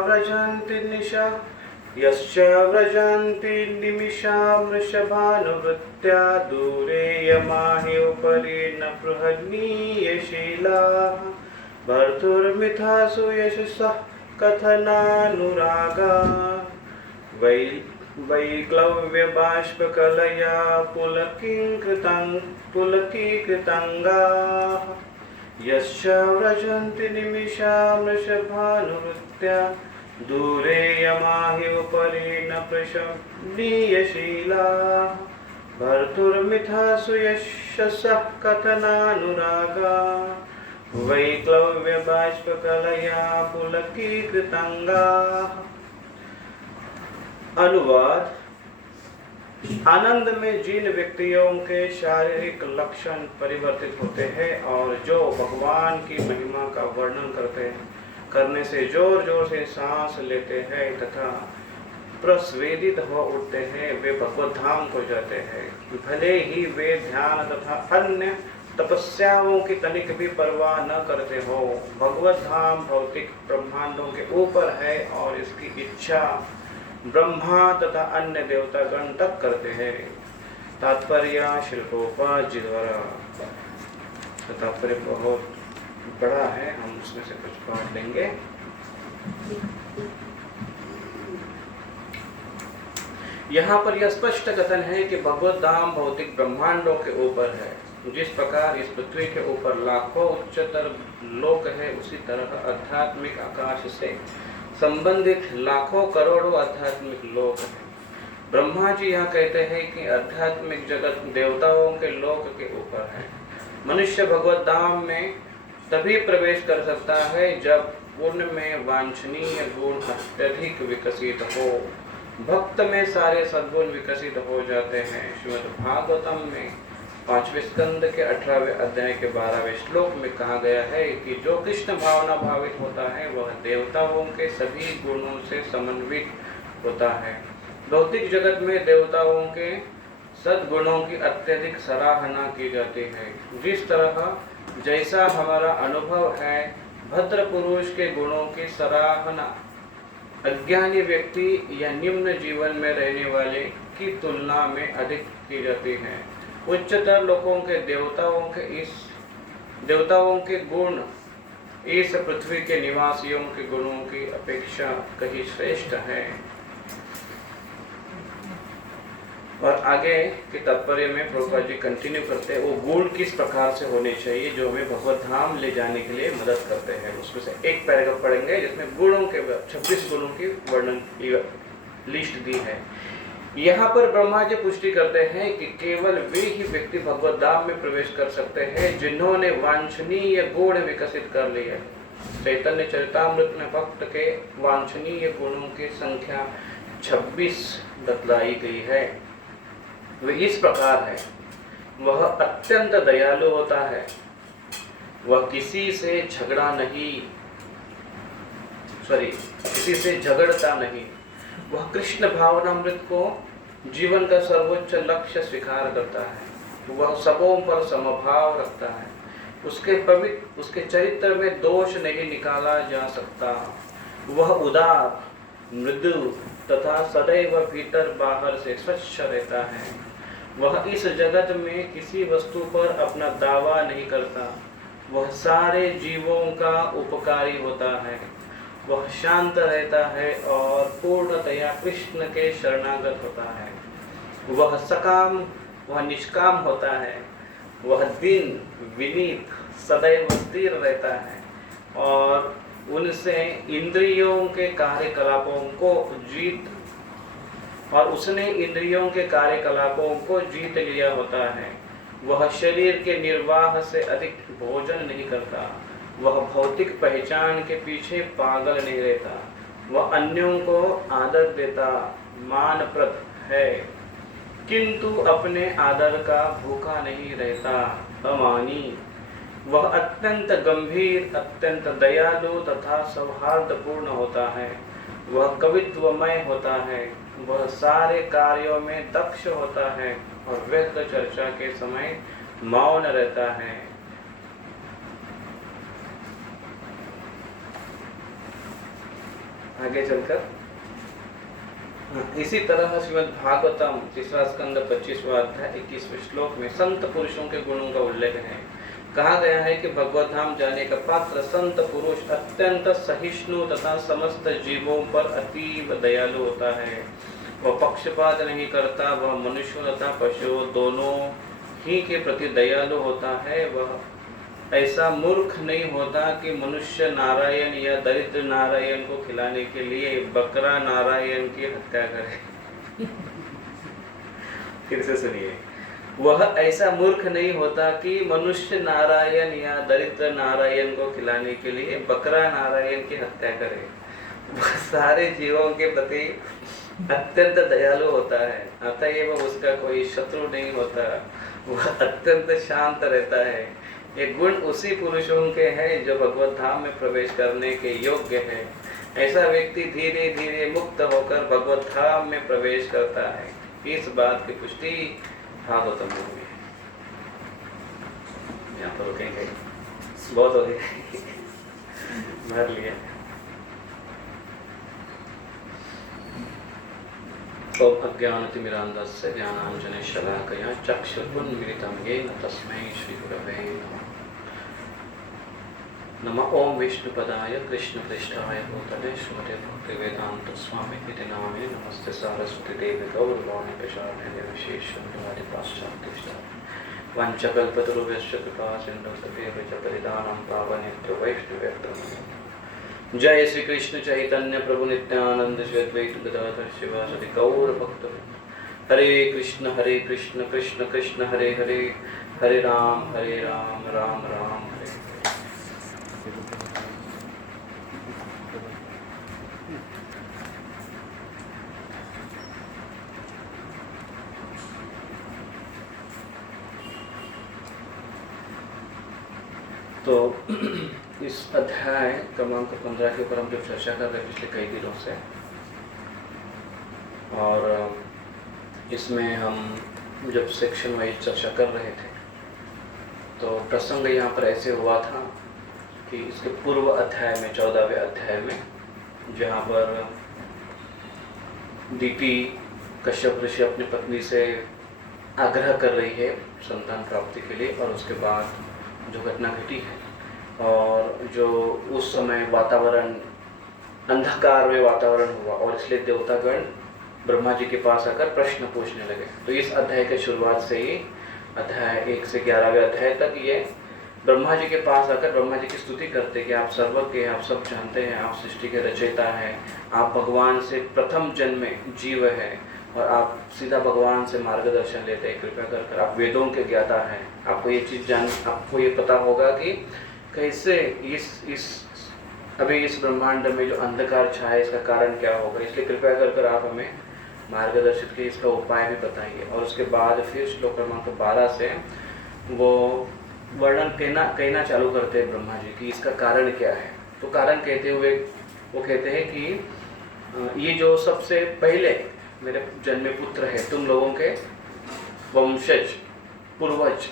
व्रजन्ति निशा यश्च व्रजन्ति निमिषां वृषभानुवृत्त्या दूरे यमाहि उपरि न बृहन्नीयशीलाः भर्तुर्मिथासु यशसः कथनानुरागा वैक्लव्यबाष्पकलया पुलकीकृताङ्गाः यश्च व्रजन्ति निमिषां वृषभानुवृत्त्या दूरे यमाहि उपरि न प्रशमनीयशीलाः भर्तुर्मिथासु यशसः कथनानुरागा वैक्लव्यबाष्पकलया पुलकीकृताङ्गाः। अनुवाद। आनंद में जिन व्यक्तियों के शारीरिक लक्षण परिवर्तित होते हैं और जो भगवान की महिमा का वर्णन करने से जोर जोर से सांस लेते हैं तथा प्रस्वेदित हो उठते हैं, वे भगवत धाम को जाते हैं। भले ही वे ध्यान तथा अन्य तपस्याओं की तनिक भी परवाह न करते हो, भगवत धाम भौतिक ब्रह्मांडों के ऊपर है और इसकी इच्छा ब्रह्मा तथा अन्य देवतागण तक करते हैं। तात्पर्य श्रील प्रभुपाद जी द्वारा। तात्पर्य बहुत बड़ा है, हम उसमें से कुछ पाठ लेंगे। यहाँ पर यह स्पष्ट कथन है कि भगवत धाम भौतिक ब्रह्मांडों के ऊपर है। जिस प्रकार इस पृथ्वी के ऊपर लाखों उच्चतर लोक है, उसी तरह आध्यात्मिक आकाश से संबंधित लाखों करोड़ों आध्यात्मिक लोक हैं। ब्रह्मा जी यहाँ कहते हैं कि आध्यात्मिक जगत देवताओं के लोक के ऊपर है। मनुष्य भगवत धाम में तभी प्रवेश कर सकता है जब उनमें वांछनीय गुण अत्यधिक विकसित हो। भक्त में सारे सद्गुण विकसित हो जाते हैं। श्रीमद् भागवतम में 5वें स्कंद के 18वें अध्याय के 12वें श्लोक में कहा गया है कि जो कृष्ण भावना भावित होता है वह देवताओं के सभी गुणों से समन्वित होता है। भौतिक जगत में देवताओं के सद्गुणों की अत्यधिक सराहना की जाती है। जिस तरह जैसा हमारा अनुभव है, भद्र पुरुष के गुणों की सराहना अज्ञानी व्यक्ति या निम्न जीवन में रहने वाले की तुलना में अधिक की जाती है। उच्चतर लोगों के देवताओं के गुण इस पृथ्वी के निवासियों के गुणों की अपेक्षा कहीं श्रेष्ठ है। और आगे के तात्पर्य में प्रभुपाद जी कंटिन्यू करते हैं, वो गुण किस प्रकार से होने चाहिए जो हमें भगवत धाम ले जाने के लिए मदद करते हैं। उसमें से एक पैराग्राफ पढ़ेंगे जिसमें गुणों के 26 गुणों की वर्णन लिस्ट दी है। यहाँ पर ब्रह्मा जी पुष्टि करते हैं कि केवल वे ही व्यक्ति भगवत धाम में प्रवेश कर सकते हैं जिन्होंने वांछनीय गुण विकसित कर लिए। चैतन्य चरितामृत में भक्त के वांछनीय गुणों की संख्या 26 बतलाई गई है। वे इस प्रकार है, वह अत्यंत दयालु होता है, वह किसी से झगड़ता नहीं, वह कृष्ण भावनामृत को जीवन का सर्वोच्च लक्ष्य स्वीकार करता है, वह सबों पर समभाव रखता है, उसके चरित्र में दोष नहीं निकाला जा सकता, वह उदार मृदु तथा सदैव भीतर बाहर से स्वच्छ रहता है, वह इस जगत में किसी वस्तु पर अपना दावा नहीं करता, वह सारे जीवों का उपकारी होता है, वह शांत रहता है और पूर्णतया कृष्ण के शरणागत होता है, वह सकाम वह निष्काम होता है, वह दीन विनीत सदैव स्थिर रहता है और उनसे इंद्रियों के कार्यकलापों को जीत लिया होता है। वह शरीर के निर्वाह से अधिक भोजन नहीं करता, वह भौतिक पहचान के पीछे पागल नहीं रहता, वह अन्यों को आदर देता मानप्रद है किंतु अपने आदर का भूखा नहीं रहता अमानी। वह अत्यंत गंभीर, अत्यंत दयालु तथा सौहार्दपूर्ण होता है, वह कवित्वमय होता है, वह सारे कार्यों में दक्ष होता है और व्यर्थ चर्चा के समय मौन रहता है। आगे चलकर इसी तरह श्रीमद् भागवतम तीसरा स्कंद 25वां अध्याय 21वें श्लोक में संत पुरुषों के गुणों का उल्लेख है। कहा गया है कि भगवत धाम जाने का पात्र संत पुरुष अत्यंत सहिष्णु तथा समस्त जीवों पर अतीव दयालु होता है। वह पक्षपात नहीं करता, वह मनुष्यों तथा पशुओं दोनों ही के प्रति दयालु होता है। वह ऐसा मूर्ख नहीं होता कि मनुष्य नारायण या दरिद्र नारायण को खिलाने के लिए बकरा नारायण की हत्या करे। फिर से सुनिए, वह ऐसा मूर्ख नहीं होता कि मनुष्य नारायण या दरिद्र नारायण को खिलाने के लिए बकरा नारायण की हत्या करे। वह सारे जीवों के प्रति अत्यंत दयालु होता है, अतएव उसका कोई शत्रु नहीं होता। वह अत्यंत शांत रहता है। ये गुण उसी पुरुषों के हैं जो भगवत धाम में प्रवेश करने के योग्य है। ऐसा व्यक्ति धीरे धीरे मुक्त होकर भगवत धाम में प्रवेश करता है। इस बात की पुष्टि भागवतम में हुई है। यहाँ पर रुकेंगे, बहुत हो गए, भर लिया। ओम अज्ञानतिमिरान्धस्य ज्ञानाञ्जनशलाकया चक्षुरुन्मीलितं येन तस्मै श्रीगुरवे नमः। नमः ओम विष्णुपदाय कृष्णपृष्ठाय भूतले श्रीमते भक्तिवेदान्तस्वामिनिति नामिने नमस्ते सारस्वती देवी गौरवाणी प्रचारिणे विशेषशून्यवादी पाश्चात्य वंशकल्पतरुभ्यश्च कृपा सिन्धुभ्येव च परिदानं पावनेभ्यो वैष्णवेभ्यो नमः। जय श्री कृष्ण चैतन्य प्रभु नित्यानंद श्री अद्वैत गदाधर शिवासदि गौर भक्त। हरे कृष्ण कृष्ण कृष्ण हरे हरे, हरे राम राम राम हरे। तो इस अध्याय क्रमांक 15 के ऊपर हम जो चर्चा कर रहे हैं पिछले कई दिनों से, और इसमें हम जब सेक्शन वाइज चर्चा कर रहे थे तो प्रसंग यहाँ पर ऐसे हुआ था कि इसके पूर्व अध्याय में 14वें अध्याय में जहाँ पर दीपी कश्यप ऋषि अपनी पत्नी से आग्रह कर रही है संतान प्राप्ति के लिए, और उसके बाद जो घटना घटी है और जो उस समय वातावरण अंधकार में वातावरण हुआ, और इसलिए देवतागण ब्रह्मा जी के पास आकर प्रश्न पूछने लगे। तो इस अध्याय के शुरुआत से ही अध्याय 1 से 11वें अध्याय तक ये ब्रह्मा जी के पास आकर ब्रह्मा जी की स्तुति करते कि आप सर्वज्ञ हैं, आप सब जानते हैं, आप सृष्टि के रचयिता हैं, आप भगवान से प्रथम जन्म में जीव है और आप सीधा भगवान से मार्गदर्शन लेते हैं। कृपया कर आप वेदों के ज्ञाता हैं, आपको ये चीज़ आपको ये पता होगा कि कैसे अभी इस ब्रह्मांड में जो अंधकार छाया इसका कारण क्या होगा, इसलिए कृपया कर आप हमें मार्गदर्शित कीजिए, इसका उपाय भी बताइए। और उसके बाद फिर श्लोक क्रमांक 12 से वो वर्णन कहना चालू करते हैं ब्रह्मा जी की इसका कारण क्या है। तो कारण कहते हुए वो कहते हैं कि ये जो सबसे पहले मेरे जन्मे पुत्र है, तुम लोगों के वंशज पूर्वज,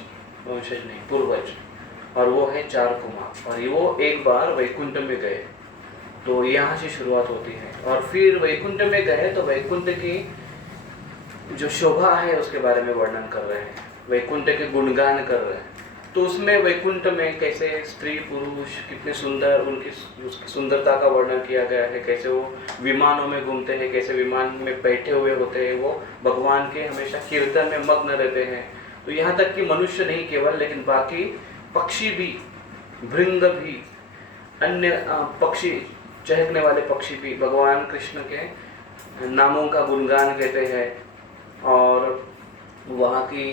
और वो है 4 कुमार, और वो एक बार वैकुंठ में गए। तो यहाँ से शुरुआत होती है, और फिर वैकुंठ में गए तो वैकुंठ की जो शोभा है उसके बारे में वर्णन कर रहे हैं, वैकुंठ के गुणगान कर रहे हैं। तो उसमें वैकुंठ में कैसे स्त्री पुरुष कितने सुंदर, उनकी सुंदरता का वर्णन किया गया है, कैसे वो विमानों में घूमते हैं, कैसे विमान में बैठे हुए होते हैं, वो भगवान के हमेशा कीर्तन में मग्न रहते हैं। तो यहाँ तक कि मनुष्य नहीं केवल, लेकिन बाकी पक्षी भी, भृंग भी, अन्य पक्षी, चहकने वाले पक्षी भी भगवान कृष्ण के नामों का गुणगान कहते हैं। और वहाँ की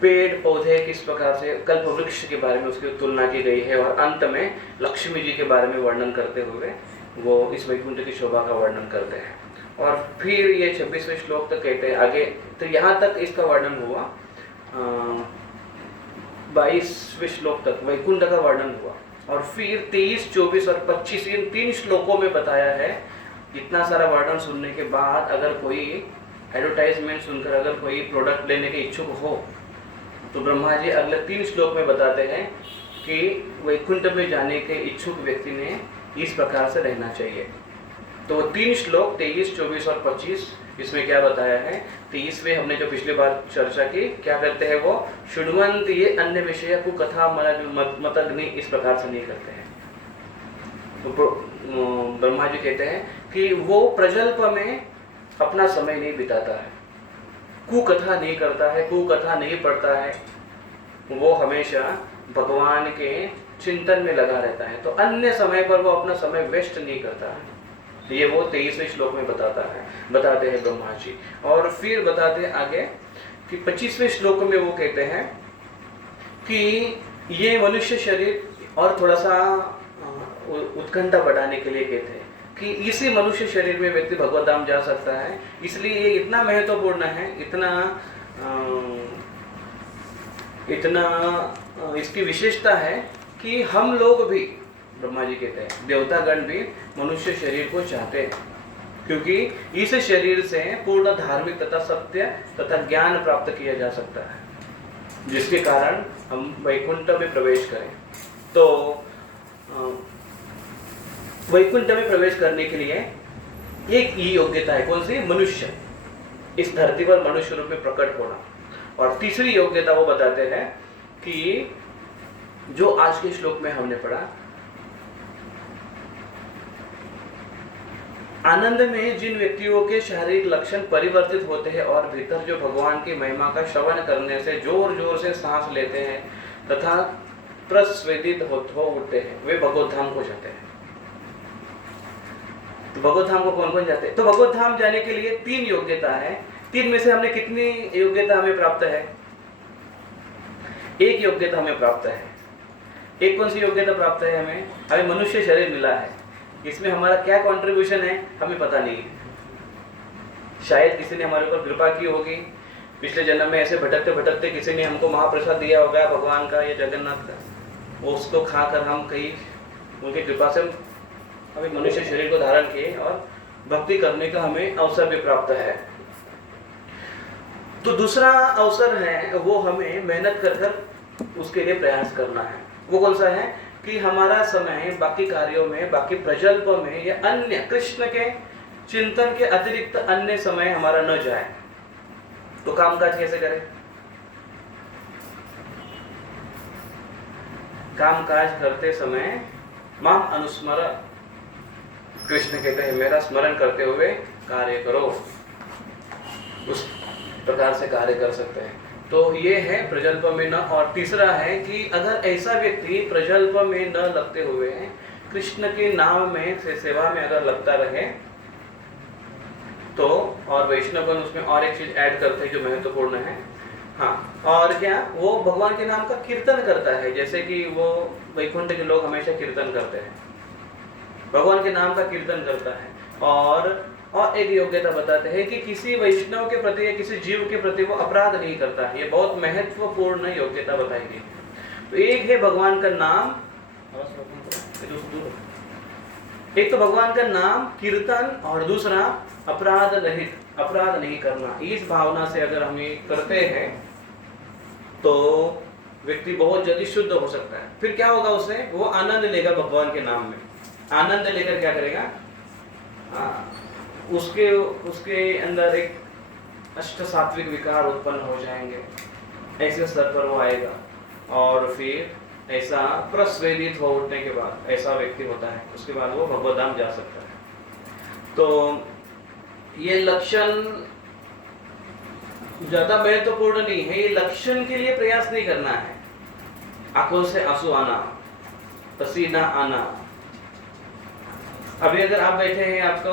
पेड़ पौधे किस प्रकार से कल्प वृक्ष के बारे में उसकी तुलना की गई है, और अंत में लक्ष्मी जी के बारे में वर्णन करते हुए वो इस वैकुंठ की शोभा का वर्णन करते हैं। और फिर ये 26वें श्लोक तक कहते हैं आगे। तो यहाँ तक इसका वर्णन हुआ, 22वें श्लोक तक वैकुंठ का वर्णन हुआ, और फिर 23, 24 और 25 इन 3 श्लोकों में बताया है। इतना सारा वर्णन सुनने के बाद अगर कोई एडवर्टाइजमेंट सुनकर अगर कोई प्रोडक्ट लेने के इच्छुक हो तो ब्रह्मा जी अगले 3 श्लोक में बताते हैं कि वैकुंठ में जाने के इच्छुक व्यक्ति ने इस प्रकार से रहना चाहिए। तो 3 श्लोक 23, 24 और 25 इसमें क्या बताया है। 23वें हमने जो पिछली बार चर्चा की, क्या करते हैं वो, शृण्वन्ति ये अन्य विषय को कथा मतग्नि इस प्रकार से नहीं करते हैं। तो ब्रह्मा जी कहते हैं कि वो प्रजल्प में अपना समय नहीं बिताता है, कुकथा नहीं करता है, कुकथा नहीं पढ़ता है, वो हमेशा भगवान के चिंतन में लगा रहता है। तो अन्य समय पर वो अपना समय वेस्ट नहीं करता है। ये वो 23वें श्लोक में बताते हैं ब्रह्मा जी। और फिर बताते हैं आगे कि 25वें श्लोक में वो कहते हैं कि ये मनुष्य शरीर, और थोड़ा सा उत्कंठा बढ़ाने के लिए कहते हैं कि इसी मनुष्य शरीर में व्यक्ति भगवत धाम जा सकता है। इसलिए ये इतना महत्वपूर्ण है, इतना इसकी विशेषता है कि हम लोग भी, ब्रह्मा जी कहते हैं, देवतागण भी मनुष्य शरीर को चाहते हैं, क्योंकि इस शरीर से पूर्ण धार्मिक तथा सत्य तथा ज्ञान प्राप्त किया जा सकता है, जिसके कारण हम वैकुंठ में प्रवेश करें। तो वैकुंठ में प्रवेश करने के लिए एक ही योग्यता है, कौन सी, मनुष्य, इस धरती पर मनुष्य रूप में प्रकट होना। और तीसरी योग्यता वो बताते हैं कि जो आज के श्लोक में हमने पढ़ा, आनंद में जिन व्यक्तियों के शारीरिक लक्षण परिवर्तित होते हैं और भीतर जो भगवान की महिमा का श्रवण करने से जोर जोर से सांस लेते हैं तथा प्रस्वेदित हो उठते हैं, वे भगवत धाम को जाते हैं। तो भगवत धाम को कौन कौन जाते हैं? तो भगवत धाम जाने के लिए 3 योग्यता है। 3 में से हमने कितनी योग्यता हमें प्राप्त है? 1 योग्यता हमें प्राप्त है। एक कौन सी योग्यता प्राप्त है? हमें मनुष्य शरीर मिला है। इसमें हमारा क्या कंट्रीब्यूशन है हमें पता नहीं है। शायद किसी ने हमारे ऊपर कृपा की होगी, पिछले जन्म में ऐसे भटकते भटकते किसी ने हमको महाप्रसाद दिया होगा भगवान का या जगन्नाथ का, वो उसको खाकर हम कहीं उनकी कृपा से हमें मनुष्य शरीर को धारण किए और भक्ति करने का हमें अवसर भी प्राप्त है। तो दूसरा अवसर है वो हमें मेहनत कर कर उसके लिए प्रयास करना है। वो कौन सा है कि हमारा समय बाकी कार्यों में, बाकी प्रजल्प में या अन्य कृष्ण के चिंतन के अतिरिक्त अन्य समय हमारा न जाए। तो कामकाज कैसे करें? कामकाज करते समय माम अनुस्मर, कृष्ण कहते हैं मेरा स्मरण करते हुए कार्य करो। उस प्रकार से कार्य कर सकते हैं। तो ये है प्रजल्प में न। और तीसरा है कि अगर ऐसा व्यक्ति प्रजल्प में न लगते हुए कृष्ण के नाम में से सेवा में अगर लगता रहे तो, और वैष्णवगण उसमें और एक चीज ऐड करते हैं जो महत्वपूर्ण है। हाँ, और क्या, वो भगवान के नाम का कीर्तन करता है। जैसे कि वो वैकुंठ के लोग हमेशा कीर्तन करते हैं, भगवान के नाम का कीर्तन करता है। और एक योग्यता बताते हैं कि किसी वैष्णव के प्रति या किसी जीव के प्रति वो अपराध नहीं करता है। ये बहुत महत्वपूर्ण योग्यता बताई गई। तो एक है भगवान का नाम, एक तो भगवान का नाम कीर्तन, और दूसरा अपराध नहीं करना। इस भावना से अगर हम ये करते हैं तो व्यक्ति बहुत जल्दी शुद्ध हो सकता है। फिर क्या होगा उससे? वो आनंद लेगा भगवान के नाम में। आनंद लेकर क्या करेगा? उसके अंदर एक अष्ट सात्विक विकार उत्पन्न हो जाएंगे, ऐसे स्तर पर वो आएगा। और फिर ऐसा प्रस्वेदित हो उठने के बाद ऐसा व्यक्ति होता है, उसके बाद वो भगवत धाम जा सकता है। तो ये लक्षण ज्यादा महत्वपूर्ण नहीं है। ये लक्षण के लिए प्रयास नहीं करना है। आंखों से आंसू आना, पसीना आना। अभी अगर आप बैठे हैं, आपका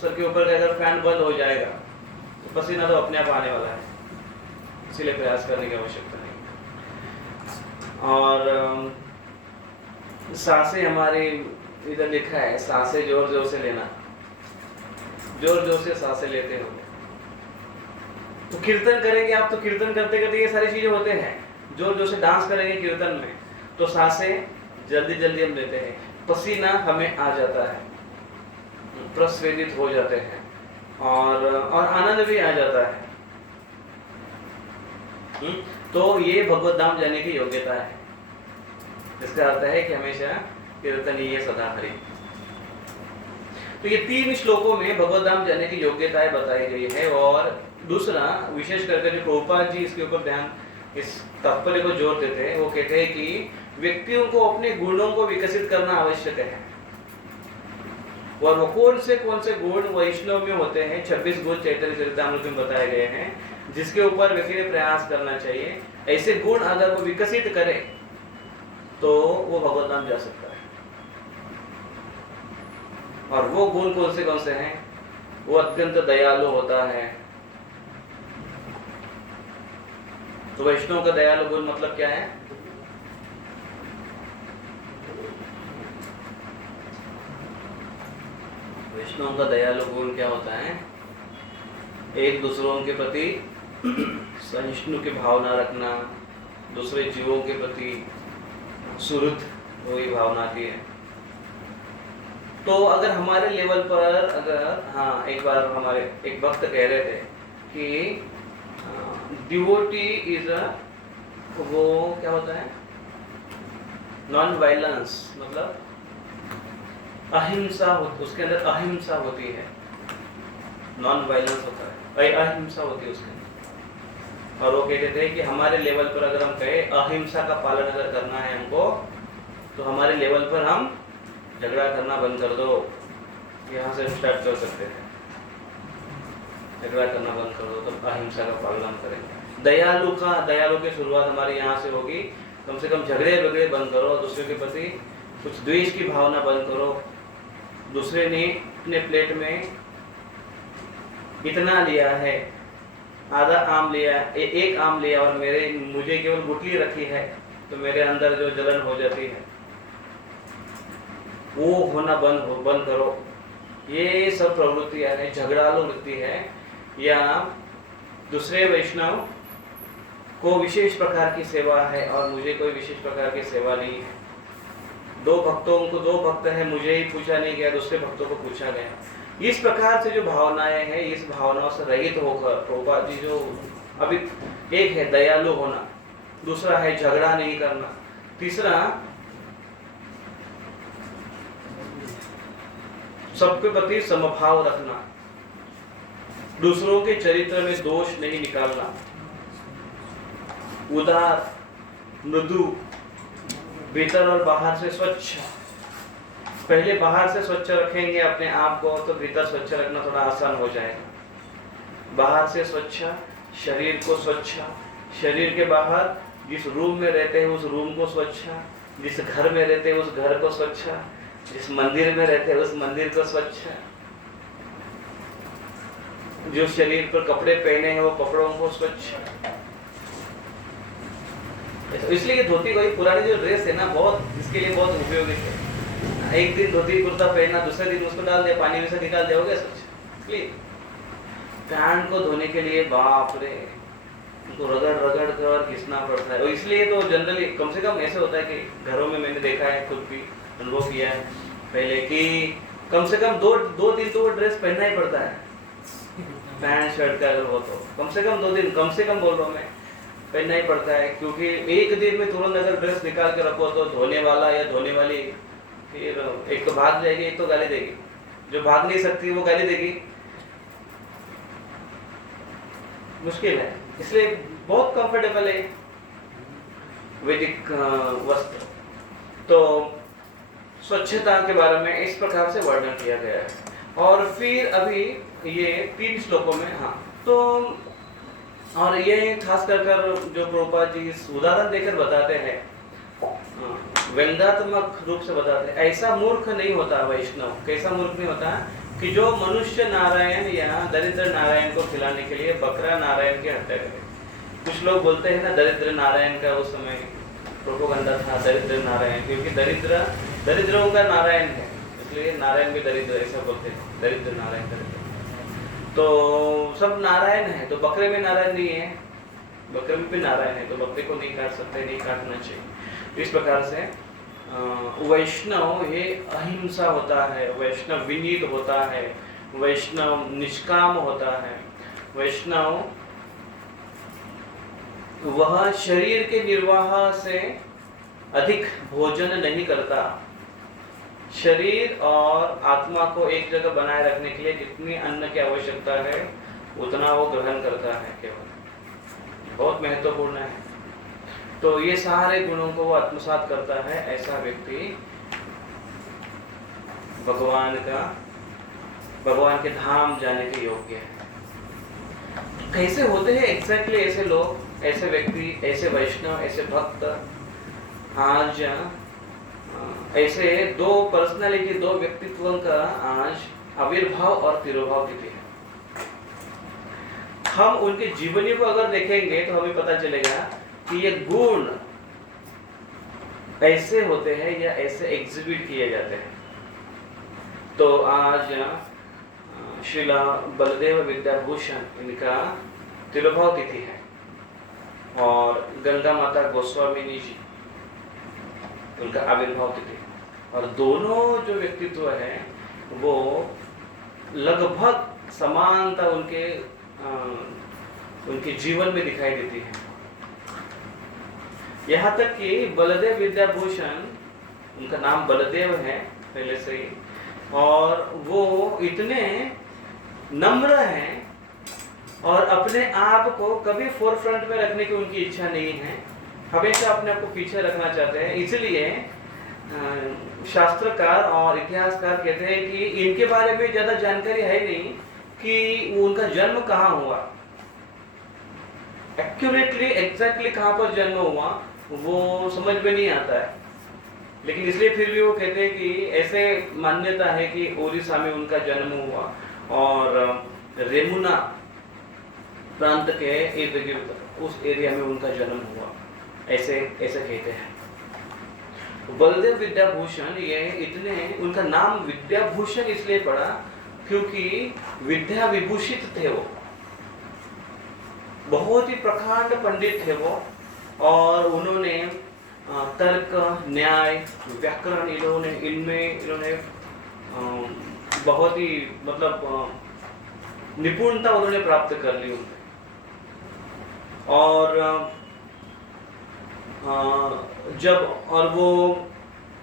सर के ऊपर अगर फैन बंद हो जाएगा तो पसीना तो अपने आप आने वाला है, इसीलिए प्रयास करने की आवश्यकता नहीं। और सांसें हमारे इधर लिखा है, सांसें जोर जोर से लेना, जोर जोर से सांसें लेते हो। तो कीर्तन करेंगे आप, तो कीर्तन करते करते ये सारी चीजें होते हैं। जोर जोर से डांस करेंगे कीर्तन में तो सांसें जल्दी जल्दी हम लेते हैं, पसीना हमें आ जाता है, प्रस्वेदित हो जाते हैं, और आनंद भी आ जाता है। तो ये भगवत धाम जाने की योग्यता है। इसका अर्थ है कि हमेशा कीर्तनीय सदा हरि। तो ये 3 श्लोकों में भगवत धाम जाने की योग्यताएं बताई गई है। और दूसरा विशेष करके जो प्रभुपाद जी इसके ऊपर ध्यान, इस तात्पर्य को जोर देते हैं, वो कहते हैं कि व्यक्तियों को अपने गुणों को विकसित करना आवश्यक है। और वो कौन से गुण वैष्णव में होते हैं, 26 गुण चैतन्य चरितामृत में बताए गए हैं, जिसके ऊपर व्यक्ति ने प्रयास करना चाहिए। ऐसे गुण अगर वो विकसित करे तो वो भगवत धाम जा सकता है। और वो गुण कौन से हैं? वो अत्यंत दयालु होता है। तो वैष्णव का दयालु गुण मतलब क्या है? वैष्णव का दयालु गुण क्या होता है? एक दूसरों के प्रति सहिष्णु की भावना रखना, दूसरे जीवों के प्रति सुहृद वही भावना आती है। तो अगर हमारे लेवल पर एक बार हमारे एक भक्त कह रहे थे कि डिवोटी इज वो क्या होता है? नॉन वायलेंस, मतलब अहिंसा, उसके अंदर अहिंसा होती है। नॉन वायलेंस होता है, अहिंसा होती है उसके अंदर। और वो कहते थे कि हमारे लेवल पर अगर हम कहें अहिंसा का पालन अगर करना है हमको, तो हमारे लेवल पर हम झगड़ा करना बंद कर दो। यहाँ से स्टार्ट कर सकते हैं, झगड़ा करना बंद कर दो, तो अहिंसा का पालन हम करेंगे। दयालु की शुरुआत हमारे यहाँ से होगी। कम से कम झगड़े बंद करो, दूसरे के प्रति कुछ द्वेष की भावना बंद करो। दूसरे ने अपने प्लेट में इतना लिया है, आधा आम लिया, एक आम लिया और मुझे केवल गुठली रखी है, तो मेरे अंदर जो जलन हो जाती है वो होना बंद करो। ये सब प्रवृत्तियां है, झगड़ालू वृत्ति है, या दूसरे वैष्णव को विशेष प्रकार की सेवा है और मुझे कोई विशेष प्रकार की सेवा नहीं है। दो भक्त है, मुझे ही पूछा नहीं गया, दूसरे भक्तों को पूछा गया। इस प्रकार से जो भावनाएं हैं, इस भावनाओं से रहित होकर प्रभुपाद जी जो अभी एक है दयालु होना, दूसरा है झगड़ा नहीं करना, तीसरा सबके प्रति समभाव रखना, दूसरों के चरित्र में दोष नहीं निकालना, उदार, मृदु, भीतर और बाहर से स्वच्छ। पहले बाहर से स्वच्छ रखेंगे अपने आप को, तो भीतर स्वच्छ रखना थोड़ा आसान हो जाएगा। बाहर से स्वच्छ, शरीर को स्वच्छ, शरीर के बाहर जिस रूम में रहते हैं उस रूम को स्वच्छ, जिस घर में रहते हैं उस घर को स्वच्छ, जिस मंदिर में रहते हैं उस मंदिर को स्वच्छ, जो शरीर पर कपड़े पहने हैं वो कपड़ों को स्वच्छ। तो इसलिए धोती कोई पुरानी जो ड्रेस है ना, बहुत इसके लिए बहुत उपयोगी है। एक दिन धोती कुर्ता पहना, दूसरे दिन उसको डाल दिया, पानी में से निकाल दिया, हो गया स्वच्छ। पैंट को धोने के लिए बाप रे, उनको रगड़ कर घिसना पड़ता है। और इसलिए तो जनरली कम से कम ऐसे होता है कि घरों में मैंने देखा है, खुद भी अनुभव किया है पहले, कि कम से कम दो दिन तो वो ड्रेस पहनना ही पड़ता है। पैंट शर्ट का अगर हो तो कम से कम 2 दिन, कम से कम बोल रहा हूँ मैं, पहनना ही पड़ता है। क्योंकि एक दिन में तुरंत अगर ड्रेस निकाल के रखो तो धोने वाला या धोने वाली फिर एक तो भाग जाएगी, एक तो गाली देगी। जो भाग नहीं सकती वो गाली देगी, मुश्किल है। इसलिए बहुत कंफर्टेबल है वैदिक वस्त्र। तो स्वच्छता के बारे में इस प्रकार से वर्णन किया गया है। और फिर अभी ये 3 श्लोकों में तो और ये खास कर जो प्रभुपाद जी उदाहरण देकर बताते हैं, व्यंग्यात्मक रूप से बताते हैं। ऐसा मूर्ख नहीं होता वैष्णव, कैसा मूर्ख नहीं होता कि जो मनुष्य नारायण या दरिद्र नारायण को खिलाने के लिए बकरा नारायण की हत्या करे। कुछ लोग बोलते हैं ना, दरिद्र नारायण का उस समय प्रोपोगंडा था, दरिद्र नारायण, क्योंकि दरिद्रों का नारायण है, इसलिए नारायण भी दरिद्र, ऐसा बोलते हैं, दरिद्र नारायण दरिद्र। तो सब नारायण है, तो बकरे में नारायण नहीं है, बकरे में भी नारायण है, तो बकरे को नहीं काट सकते, नहीं काटना चाहिए। इस प्रकार से वैष्णव ये अहिंसा होता है, वैष्णव विनीत होता है, वैष्णव निष्काम होता है, वैष्णव वह शरीर के निर्वाह से अधिक भोजन नहीं करता, शरीर और आत्मा को एक जगह बनाए रखने के लिए जितनी अन्न की आवश्यकता है उतना वो ग्रहण करता है केवल, बहुत महत्वपूर्ण है। तो ये सारे गुणों को वो आत्मसात करता है, ऐसा व्यक्ति भगवान के धाम जाने के योग्य है। कैसे होते हैं एग्जैक्टली ऐसे लोग, ऐसे व्यक्ति, ऐसे वैष्णव, ऐसे भक्त? आज ऐसे दो पर्सनालिटी, दो व्यक्तित्वों का आज आविर्भाव और तिरोभाव तिथि है। हम उनके जीवनी को अगर देखेंगे तो हमें पता चलेगा कि ये गुण ऐसे होते हैं या ऐसे एग्जिबिट किए जाते हैं। तो आज श्रीला बलदेव विद्याभूषण, इनका तिरुभाव तिथि है, और गंगा माता गोस्वामिनी जी, उनका आविर्भाव तिथि। और दोनों जो व्यक्तित्व हैं वो लगभग समानता उनके जीवन में दिखाई देती है। यहाँ तक कि बलदेव विद्याभूषण, उनका नाम बलदेव है पहले से ही, और वो इतने नम्र हैं और अपने आप को कभी फोरफ्रंट में रखने की उनकी इच्छा नहीं है, हमेशा अपने आप को पीछे रखना चाहते हैं। इसलिए शास्त्रकार और इतिहासकार कहते हैं कि इनके बारे में ज्यादा जानकारी है नहीं कि उनका जन्म कहाँ हुआ, एक्यूरेटली एग्जैक्टली कहाँ पर जन्म हुआ वो समझ में नहीं आता है। लेकिन इसलिए फिर भी वो कहते हैं कि ऐसे मान्यता है कि ओडिशा में उनका जन्म हुआ और रेमुना प्रांत के इर्द गिर्द उस एरिया में उनका जन्म हुआ, ऐसे कहते हैं। बलदेव विद्याभूषण, ये इतने, उनका नाम विद्याभूषण इसलिए पड़ा क्योंकि विद्या विभूषित थे वो, बहुत ही प्रकांड पंडित थे वो, और उन्होंने तर्क, न्याय, व्याकरण, इन्होंने बहुत ही निपुणता उन्होंने प्राप्त कर ली उनमें। और वो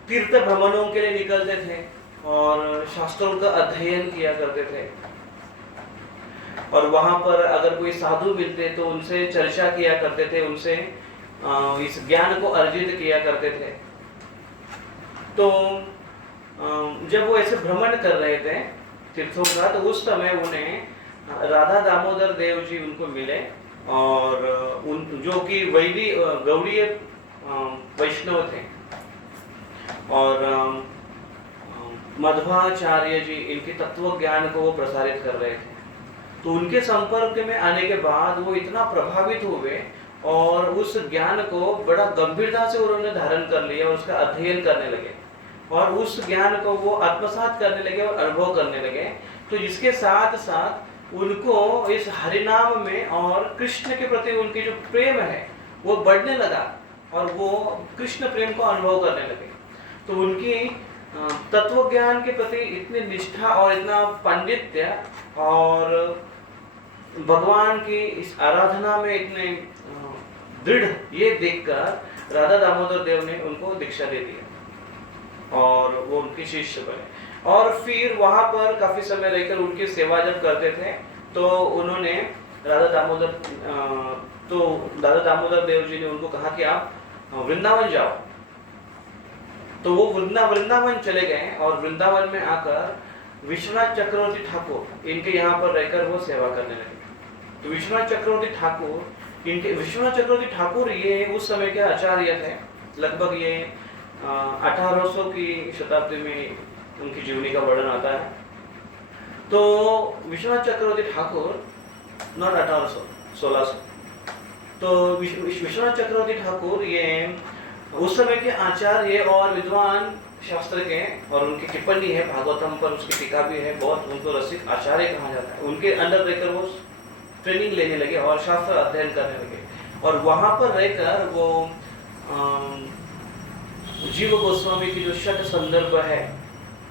तीर्थ भ्रमणों के लिए निकलते थे और शास्त्रों का अध्ययन किया करते थे, और वहां पर अगर कोई साधु मिलते तो उनसे चर्चा किया करते थे, उनसे इस ज्ञान को अर्जित किया करते थे। तो जब वो ऐसे भ्रमण कर रहे थे तीर्थों का, तो उस समय उन्हें राधा दामोदर देव जी उनको मिले, और जो कि गौड़ीय वैष्णव थे, और मध्वाचार्य जी इनके तत्व ज्ञान को वो प्रसारित कर रहे थे। तो उनके संपर्क में आने के बाद वो इतना प्रभावित हुए और उस ज्ञान को बड़ा गंभीरता से उन्होंने धारण कर लिया और उसका अध्ययन करने लगे, और उस ज्ञान को वो आत्मसात करने लगे और अनुभव करने लगे। तो इसके साथ साथ उनको इस हरिनाम में और कृष्ण के प्रति उनकी जो प्रेम है वो बढ़ने लगा, और वो कृष्ण प्रेम को अनुभव करने लगे। तो उनकी तत्व ज्ञान के प्रति इतनी निष्ठा और इतना पांडित्य और भगवान की इस आराधना में इतने दृढ़, ये देखकर राधा दामोदर देव ने उनको दीक्षा दे दिया और वो उनके शिष्य बने। और फिर वहां पर काफी समय रहकर उनकी सेवा जब करते थे तो उन्होंने दादा दामोदर देव जी ने उनको कहा कि आप वृंदावन जाओ। तो वो वृंदावन चले गए और वृंदावन में आकर विश्वनाथ चक्रवर्ती ठाकुर इनके यहाँ पर रहकर वो सेवा करने लगे। तो विश्वनाथ चक्रवर्ती ठाकुर ये उस समय के आचार्य थे, लगभग ये 1800 की शताब्दी में उनकी जीवनी का वर्णन आता है। तो विश्वनाथ चक्रवर्ती ठाकुर, नॉट 1800, 1600। तो विश्वनाथ चक्रवर्ती ठाकुर ये उस समय के आचार्य और विद्वान शास्त्र के, और उनकी टिप्पणी है भागवतम पर, उसकी टीका भी है, बहुत उनको रसिक आचार्य कहा जाता है। उनके अंदर रहकर वो ट्रेनिंग लेने लगे और शास्त्र अध्ययन करने लगे, और वहां पर रहकर वो जीव गोस्वामी की जो षट संदर्भ है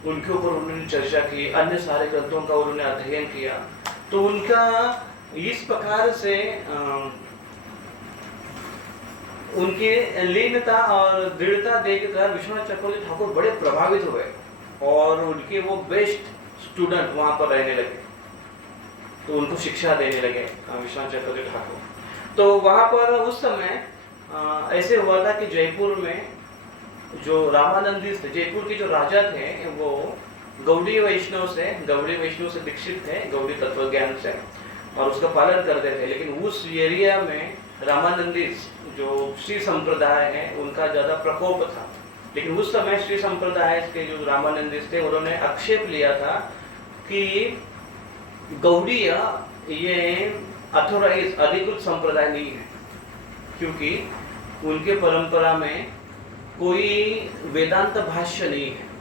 उनके ऊपर उन्होंने चर्चा की, अन्य सारे ग्रंथों का उन्होंने अध्ययन किया। तो उनका इस प्रकार से उनकी लीनता और दृढ़ता देखकर विश्वनाथ चक्रवर्ती ठाकुर बड़े प्रभावित हुए और उनके वो बेस्ट स्टूडेंट वहाँ पर रहने लगे, तो उनको शिक्षा देने लगे विश्वनाथ चक्रवर्ती ठाकुर। तो वहाँ पर उस समय ऐसे हुआ था कि जयपुर में जो रामानंदी थे, जयपुर के जो राजा थे, वो गौड़ी वैष्णव से दीक्षित थे, गौड़ी तत्वज्ञान से, और उसका पालन करते थे। लेकिन उस एरिया में रामानंदी जो श्री संप्रदाय है उनका ज़्यादा प्रकोप था। लेकिन उस समय श्री संप्रदाय के जो रामानंदी थे उन्होंने आक्षेप लिया था कि गौड़ीय ये अथोराइज अधिकृत संप्रदाय नहीं है, क्योंकि उनके परंपरा में कोई वेदांत भाष्य नहीं है।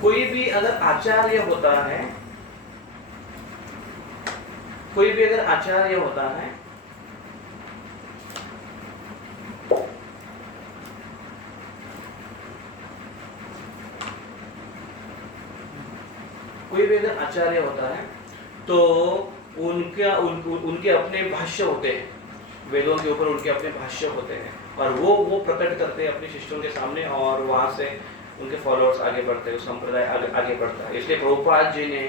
कोई भी अगर आचार्य होता है, कोई भी अगर आचार्य होता है तो उनके अपने भाष्य होते हैं, वेदों के ऊपर उनके अपने भाष्य होते हैं, और वो प्रकट करते हैं अपने शिष्यों के सामने, और वहाँ से उनके फॉलोअर्स आगे बढ़ते हैं, संप्रदाय आगे बढ़ता है। इसलिए प्रभुपाद जी ने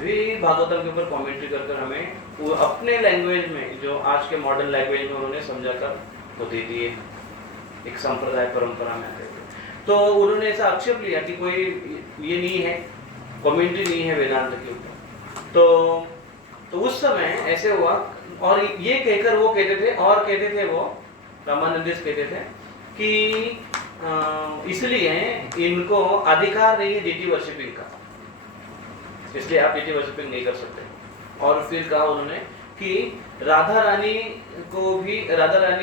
भी भागवतम के ऊपर कमेंट्री कर हमें वो अपने लैंग्वेज में, जो आज के मॉडर्न लैंग्वेज में उन्होंने समझाकर वो दे दिए, एक संप्रदाय परंपरा में आते थे। तो उन्होंने ऐसा आक्षेप लिया कि कोई ये नहीं है, कमेंट्री नहीं है वेदांत के ऊपर। तो उस समय ऐसे हुआ, और ये कहकर वो कहते थे वो रामानंदी कहते थे कि इसलिए इनको अधिकार नहीं है डीटी वर्शिपिंग का, इसलिए आप डीटी वर्शिपिंग नहीं कर सकते। और फिर कहा उन्होंने कि राधा रानी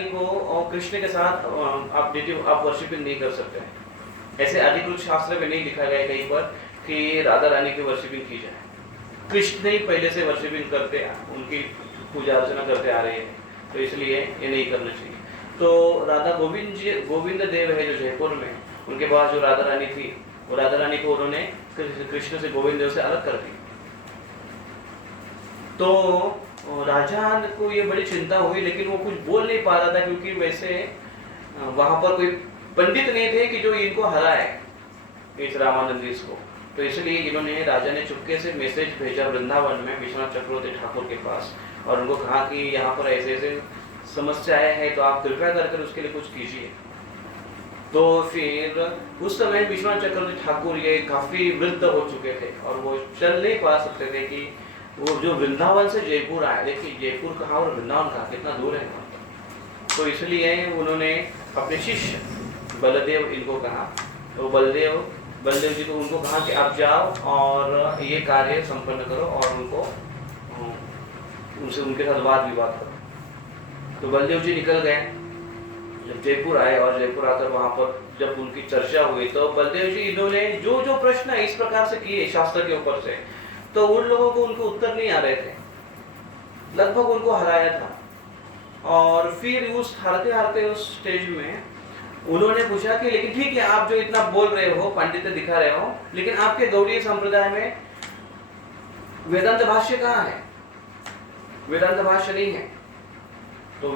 को और कृष्ण के साथ आप वर्शिपिंग नहीं कर सकते हैं। ऐसे अधिकृत शास्त्र में नहीं लिखा गया कहीं पर कि राधा रानी की वर्शिपिंग की जाए। कृष्ण ही पहले से वर्शिपिंग करते, उनकी पूजा अर्चना करते आ रहे हैं, तो इसलिए ये नहीं करना चाहिए। तो राधा गोविंद देव है जो जयपुर में, उनके पास जो राधा रानी थी, वो राधा रानी को उन्होंने कृष्ण से, गोविंद देव से अलग कर दी। तो राजा को ये बड़ी चिंता हुई, लेकिन वो कुछ बोल नहीं पा रहा था, क्योंकि वैसे वहां पर कोई पंडित नहीं थे कि जो इनको हराए, इस रामानंदी को। तो इसलिए इन्होंने, राजा ने चुपके से मैसेज भेजा वृंदावन में विश्वनाथ चक्रवर्ती ठाकुर के पास, और उनको कहा कि यहाँ पर ऐसे ऐसे समस्याएं हैं, तो आप कृपया कर उसके लिए कुछ कीजिए। तो फिर उस समय विश्वनाथ चक्रवर्ती ठाकुर ये काफी वृद्ध हो चुके थे, और वो चल नहीं पा सकते थे कि वो जो वृंदावन से जयपुर आए, देखिए जयपुर कहाँ और वृंदावन कहाँ, कितना दूर है। तो इसलिए उन्होंने अपने शिष्य बलदेव इनको कहा, तो बलदेव जी को उनको कहा कि आप जाओ और ये कार्य संपन्न करो, और उनके साथ वाद विवाद करो। तो बलदेव जी निकल गए, जब जयपुर आए, और जयपुर आकर वहां पर जब उनकी चर्चा हुई, तो बलदेव जी इन्होंने जो प्रश्न इस प्रकार से किए शास्त्र के ऊपर से, तो उन लोगों को उनको उत्तर नहीं आ रहे थे, लगभग उनको हराया था। और फिर हारते उस स्टेज में उन्होंने पूछा कि लेकिन ठीक है, आप जो इतना बोल रहे हो, पंडित दिखा रहे हो, लेकिन आपके गौड़ीय संप्रदाय में वेदांत भाष्य कहाँ है? वेदांत भाष्य नहीं है। तो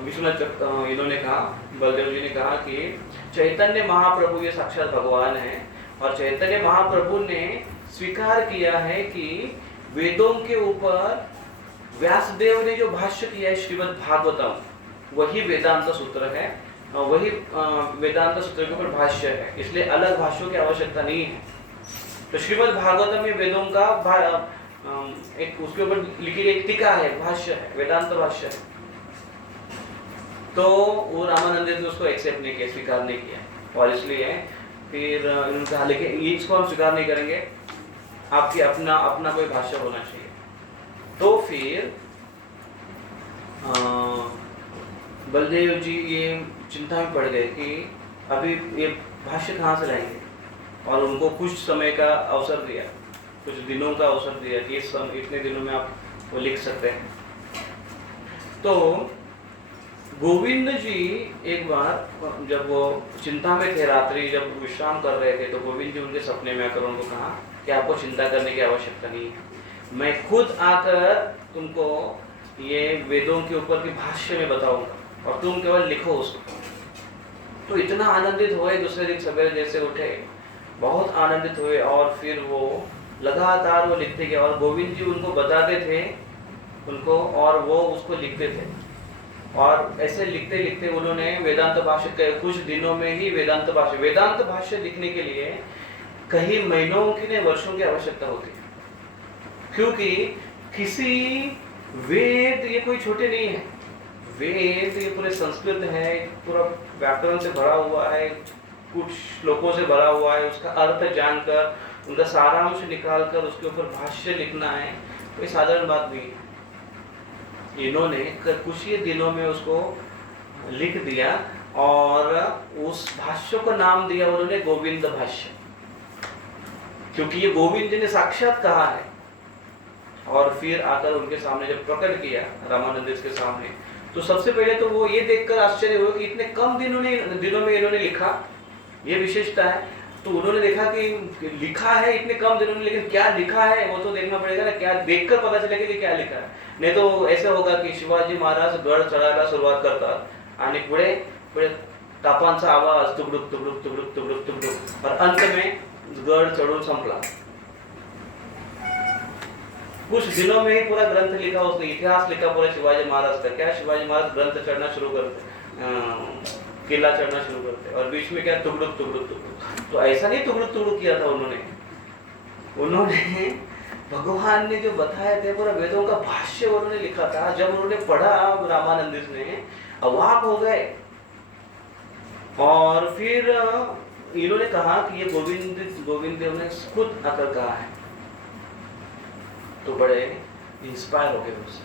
विश्वनाथ इन्होंने कहा, बलदेव जी ने कहा कि चैतन्य महाप्रभु ये साक्षात भगवान है, और चैतन्य महाप्रभु ने स्वीकार किया है कि वेदों के ऊपर व्यासदेव ने जो भाष्य किया है श्रीमद् भागवतम, वही वेदांत सूत्र है, वही वेदांत सूत्र के ऊपर भाष्य है, इसलिए अलग भाष्यों की आवश्यकता नहीं है। तो श्रीमद् भागवतम में वेदों का एक उसके ऊपर लिखी गई एक टीका है, भाष्य है, वेदांत भाष्य है। तो वो रामानंद ने उसको एक्सेप्ट नहीं किया, स्वीकार नहीं किया, और इसलिए फिर उन्होंने कहा लेकिन इसको हम स्वीकार नहीं करेंगे, आपकी अपना कोई भाष्य होना चाहिए। तो फिर बलदेव जी ये चिंता में पड़ गए कि अभी ये भाष्य कहाँ से लाएंगे, और उनको कुछ समय का अवसर दिया, कुछ दिनों का अवसर दिया कि इतने दिनों में आप वो लिख सकते हैं। तो गोविंद जी एक बार जब वो चिंता में थे, रात्रि जब विश्राम कर रहे थे, तो गोविंद जी उनके सपने में आकर उनको कहा कि आपको चिंता करने की आवश्यकता नहीं है, मैं खुद आकर तुमको ये वेदों के ऊपर की भाष्य में बताऊंगा, और तुम केवल लिखो उसको। तो इतना आनंदित हुए, दूसरे दिन सवेरे जैसे उठे बहुत आनंदित हुए और फिर वो लगातार वो लिखते गए और गोविंद जी उनको बताते थे उनको, और वो उसको लिखते थे। और ऐसे लिखते लिखते उन्होंने वेदांत भाष्य के कुछ दिनों में ही वेदांत भाष्य लिखने के लिए कई महीनों की नहीं वर्षों की आवश्यकता होती है, क्योंकि किसी वेद ये कोई छोटे नहीं है, वेद ये पूरे संस्कृत है, पूरा व्याकरण से भरा हुआ है, कुछ श्लोकों से भरा हुआ है, उसका अर्थ जानकर उनका सारांश निकालकर उसके ऊपर भाष्य लिखना है, कोई साधारण बात नहीं है। इन्होंने कुछ ही दिनों में उसको लिख दिया और उस भाष्य को नाम दिया उन्होंने गोविंद भाष्य, क्योंकि ये गोविंद जी ने साक्षात कहा है। और फिर आकर उनके सामने जब प्रकट किया रामानंद के सामने, तो सबसे पहले तो वो ये देखकर आश्चर्य हुआ कि इतने कम दिनों में इन्होंने लिखा, ये विशेषता है। तो उन्होंने देखा कि लिखा है इतने कम दिनों में, लेकिन क्या लिखा है वो तो देखना पड़ेगा ना, क्या देखकर पता चलेगा कि क्या लिखा है। नहीं तो ऐसे होगा की शिवाजी महाराज गड चढायला सुरुवात करतात आणि पुढे पुढे तापांचा आवाज तुकडुक तुकडुक तुकडुक तुकडुक तुकडुक, और अंत में गड चढ़ून संपला। कुछ दिनों में ही पूरा ग्रंथ लिखा उसने, इतिहास लिखा पूरा शिवाजी महाराज का। क्या शिवाजी महाराज ग्रंथ चढ़ना शुरू करते, किला चढ़ना शुरू करते, और बीच में क्या टुकड़ुक टुकड़ुक टुकड़ुक। तो ऐसा नहीं टुकड़ुक टुकड़ुक किया था उन्होंने भगवान ने जो बताया थे पूरा वेदों का भाष्य उन्होंने लिखा था। जब उन्होंने पढ़ा रामानंद ने अवाक हो गए, और फिर इन्होंने कहा कि ये गोविंद देव ने खुद आकर कहा है, तो बड़े इंस्पायर हो गए उससे।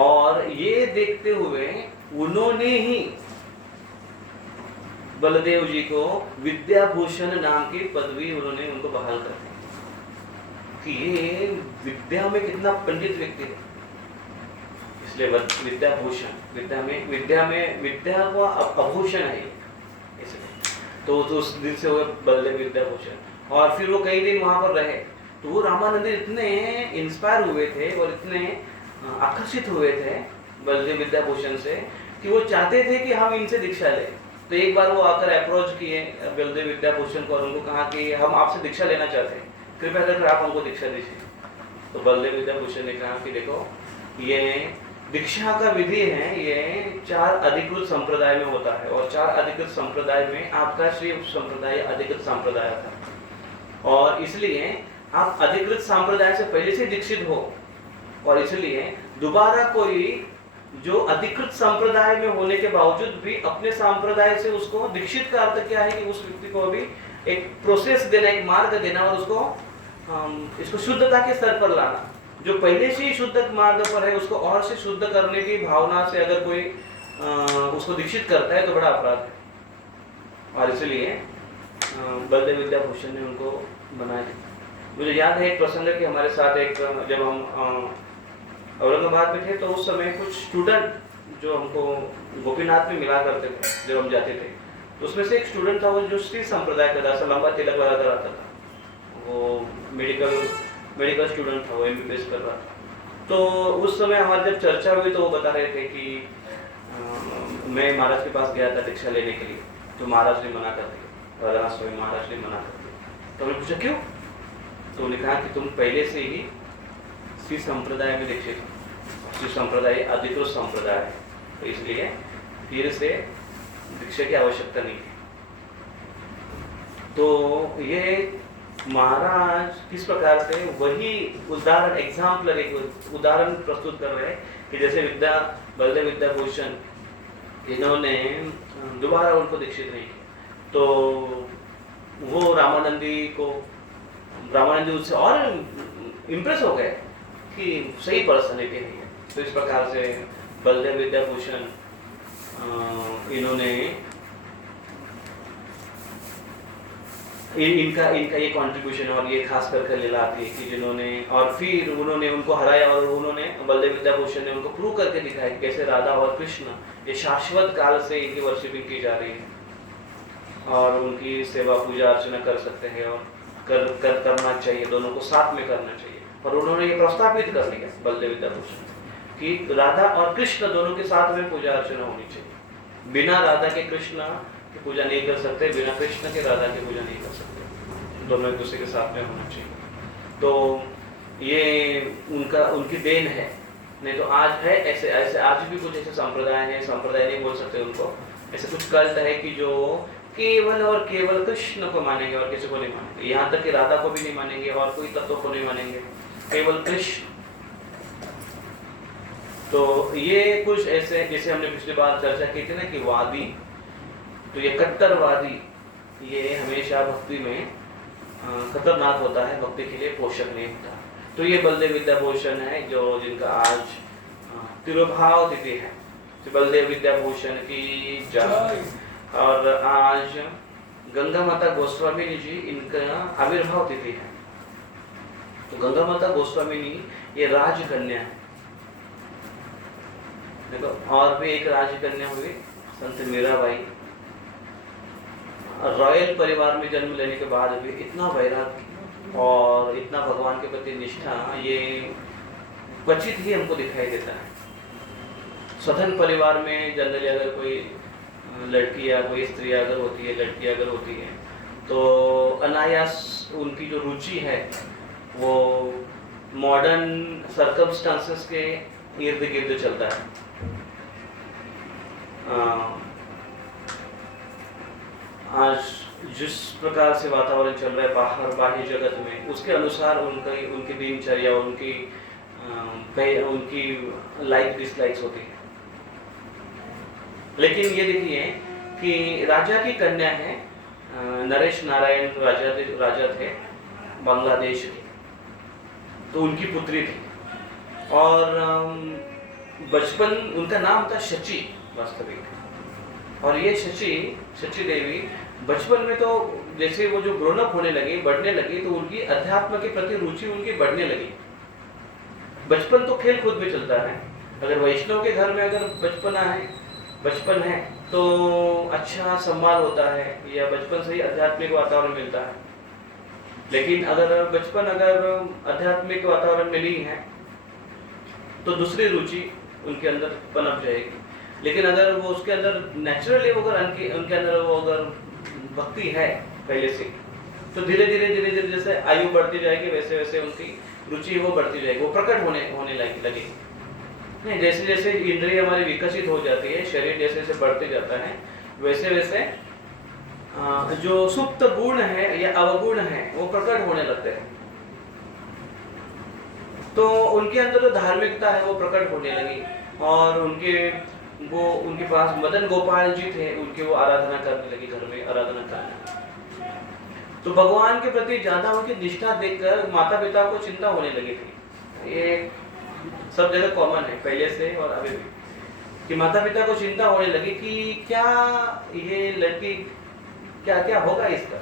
और ये देखते हुए उन्होंने ही बलदेव जी को विद्याभूषण नाम की पदवी उन्होंने उनको बहाल कर दी, कि ये विद्या में कितना पंडित व्यक्ति है, इसलिए विद्याभूषण, विद्या को अभूषण है इसलिए। तो उस दिन से हुए बलदेव विद्याभूषण। और फिर वो कई दिन वहां पर रहे। तो वो रामानंद इतने इंस्पायर हुए थे और इतने आकर्षित हुए थे बलदेव विद्याभूषण से कि वो चाहते थे कि हम इनसे दीक्षा लें। तो एक बार वो आकर अप्रोच किए बलदेव विद्याभूषण को और उनको कहा कि हम आपसे दीक्षा लेना चाहते हैं, कृपया करके आप हमको दीक्षा दीजिए। तो बलदेव विद्याभूषण ने कहा कि देखो, ये दीक्षा का विधि है, ये 4 अधिकृत संप्रदाय में होता है, और 4 अधिकृत संप्रदाय में आपका श्री संप्रदाय अधिकृत संप्रदाय था, और इसलिए आप अधिकृत संप्रदाय से पहले से दीक्षित हो, और इसलिए दोबारा कोई जो अधिकृत संप्रदाय में होने के बावजूद भी अपने संप्रदाय से उसको दीक्षित का अर्थ क्या है कि उस व्यक्ति को भी एक प्रोसेस देना, एक मार्ग देना, और उसको इसको शुद्धता के स्तर पर लाना। जो पहले से ही शुद्ध मार्ग पर है उसको और से शुद्ध करने की भावना से अगर कोई उसको दीक्षित करता है तो बड़ा अपराध है। और इसलिए बलदेव विद्याभूषण ने उनको बनाया। मुझे याद है एक प्रसंग कि हमारे साथ एक, जब हम औरंगाबाद में थे तो उस समय कुछ स्टूडेंट जो हमको गोपीनाथ में मिला करते थे जब हम जाते थे, तो उसमें से एक स्टूडेंट था वो जो श्री संप्रदाय का था, लंबा तिलक लगाकर आता था, वो मेडिकल स्टूडेंट था, वो MBBS कर रहा था। तो उस समय हमारी जब चर्चा हुई तो वो बता रहे थे कि मैं महाराज के पास गया था दीक्षा लेने के लिए, तो महाराज ने मना कर दिया, राधानाथ स्वामी महाराज ने मना कर दिया। तो हमने पूछा क्यों? तो उन्होंने कहा कि तुम पहले से ही श्री संप्रदाय में दीक्षित हो, श्री संप्रदाय अधिकृत संप्रदाय है, तो इसलिए फिर से दीक्षा की आवश्यकता नहीं है। तो ये महाराज किस प्रकार से वही उदाहरण, एग्जाम्पलर एक उदाहरण प्रस्तुत कर रहे हैं कि जैसे बलदेव विद्याभूषण इन्होंने दोबारा उनको दीक्षित नहीं किया, तो वो रामानंदी उससे और इम्प्रेस हो गए कि सही पर्सनैलिटी है। तो इस प्रकार से बलदेव विद्याभूषण इन्होंने इनका ये कंट्रीब्यूशन और ये खास करके लीला आती है कि जिन्होंने, और फिर उन्होंने उनको हराया, और उन्होंने बलदेव विद्याभूषण ने उनको प्रूव करके दिखाया कि कैसे राधा और कृष्ण ये शाश्वत काल से इनकी वर्शिपिंग की जा रही है और उनकी सेवा पूजा अर्चना कर सकते हैं और करना चाहिए, दोनों को साथ में करना चाहिए। और उन्होंने ये प्रस्तावित कर दिया बलदेव विद्याभूषण कि राधा और कृष्ण दोनों के साथ में पूजा अर्चना होनी चाहिए। बिना राधा के कृष्ण की पूजा नहीं कर सकते, बिना कृष्ण के राधा की पूजा नहीं कर सकते। दोनों एक दूसरे के साथ में होना चाहिए। तो ये उनकी देन है। नहीं तो आज है ऐसे ऐसे आज भी कुछ ऐसे संप्रदाय हैं, संप्रदाय नहीं बोल सकते उनको, ऐसे कुछ कल्ट है कि जो केवल और केवल कृष्ण को मानेंगे और किसी को नहीं मानेंगे। यहाँ तक कि राधा को भी नहीं मानेंगे और कोई तत्व को नहीं मानेंगे, केवल कृष्ण। तो ये कुछ ऐसे, जैसे हमने पिछली बार चर्चा की थी ना कि वादी, तो ये कट्टरवादी, ये हमेशा भक्ति में खतरनाक होता है, भक्ति के लिए पोषक नहीं होता। तो ये बलदेव विद्याभूषण है जो जिनका आज तिरुभाव तिथि है। तो बलदेव विद्याभूषण की जय। और आज गंगा माता गोस्वामिनी जी, इनका आविर्भाव तिथि है। तो गंगा माता गोस्वामिनी ये राजकन्या है। देखो, और भी एक राजकन्या हुई संत मीराबाई। रॉयल परिवार में जन्म लेने के बाद भी इतना वैराग्य और इतना भगवान के प्रति निष्ठा, ये क्वचित ही हमको दिखाई देता है। स्वतंत्र परिवार में जनरली अगर कोई लड़की या कोई स्त्री अगर होती है, लड़की अगर होती है, तो अनायास उनकी जो रुचि है वो मॉडर्न सर्कमस्टांसेस के इर्द गिर्द चलता है। आज जिस प्रकार से वातावरण चल रहा है बाहर बाह्य जगत में, उसके अनुसार उनकी दिनचर्या, उनकी लाइक डिसलाइक्स होती है। लेकिन ये देखिए कि राजा की कन्या है, नरेश नारायण राजा थे बांग्लादेश के, तो उनकी पुत्री थी। और बचपन उनका नाम था शची वास्तविक। और ये शची देवी बचपन में तो जैसे वो जो ग्रोन अप होने लगी, बढ़ने लगी, तो उनकी अध्यात्म के प्रति रुचि उनकी बढ़ने लगी। बचपन तो खेल कूद में चलता है। अगर वैष्णव के घर में अगर बचपन है तो अच्छा सम्मान होता है, या बचपन से ही आध्यात्मिक वातावरण मिलता है। लेकिन अगर आध्यात्मिक वातावरण में नहीं है तो दूसरी रुचि उनके अंदर पनप जाएगी। लेकिन अगर वो उसके अंदर नेचुरली अगर उनके अंदर वो अगर भक्ति है पहले से, तो धीरे धीरे जैसे आयु बढ़ती जाएगी वैसे वैसे उनकी रुचि वो बढ़ती जाएगी, वो प्रकट होने लगेगी। नहीं, जैसे जैसे इंद्रिय हमारी विकसित हो जाती है, शरीर जैसे जैसे बढ़ते जाता है, वैसे वैसे जो सुप्त गुण है या अवगुण है वो प्रकट होने लगते हैं। तो उनके अंदर जो धार्मिकता है वो प्रकट होने लगी। और उनके पास मदन गोपाल जी थे, उनकी वो आराधना करने लगी, घर में आराधना करने। तो भगवान के प्रति ज्यादा उनकी निष्ठा देखकर माता पिता को चिंता होने लगी थी। ये सब जगह कॉमन है पहले से और अभी भी, कि माता पिता को चिंता होने लगी कि क्या ये लड़की क्या होगा इसका।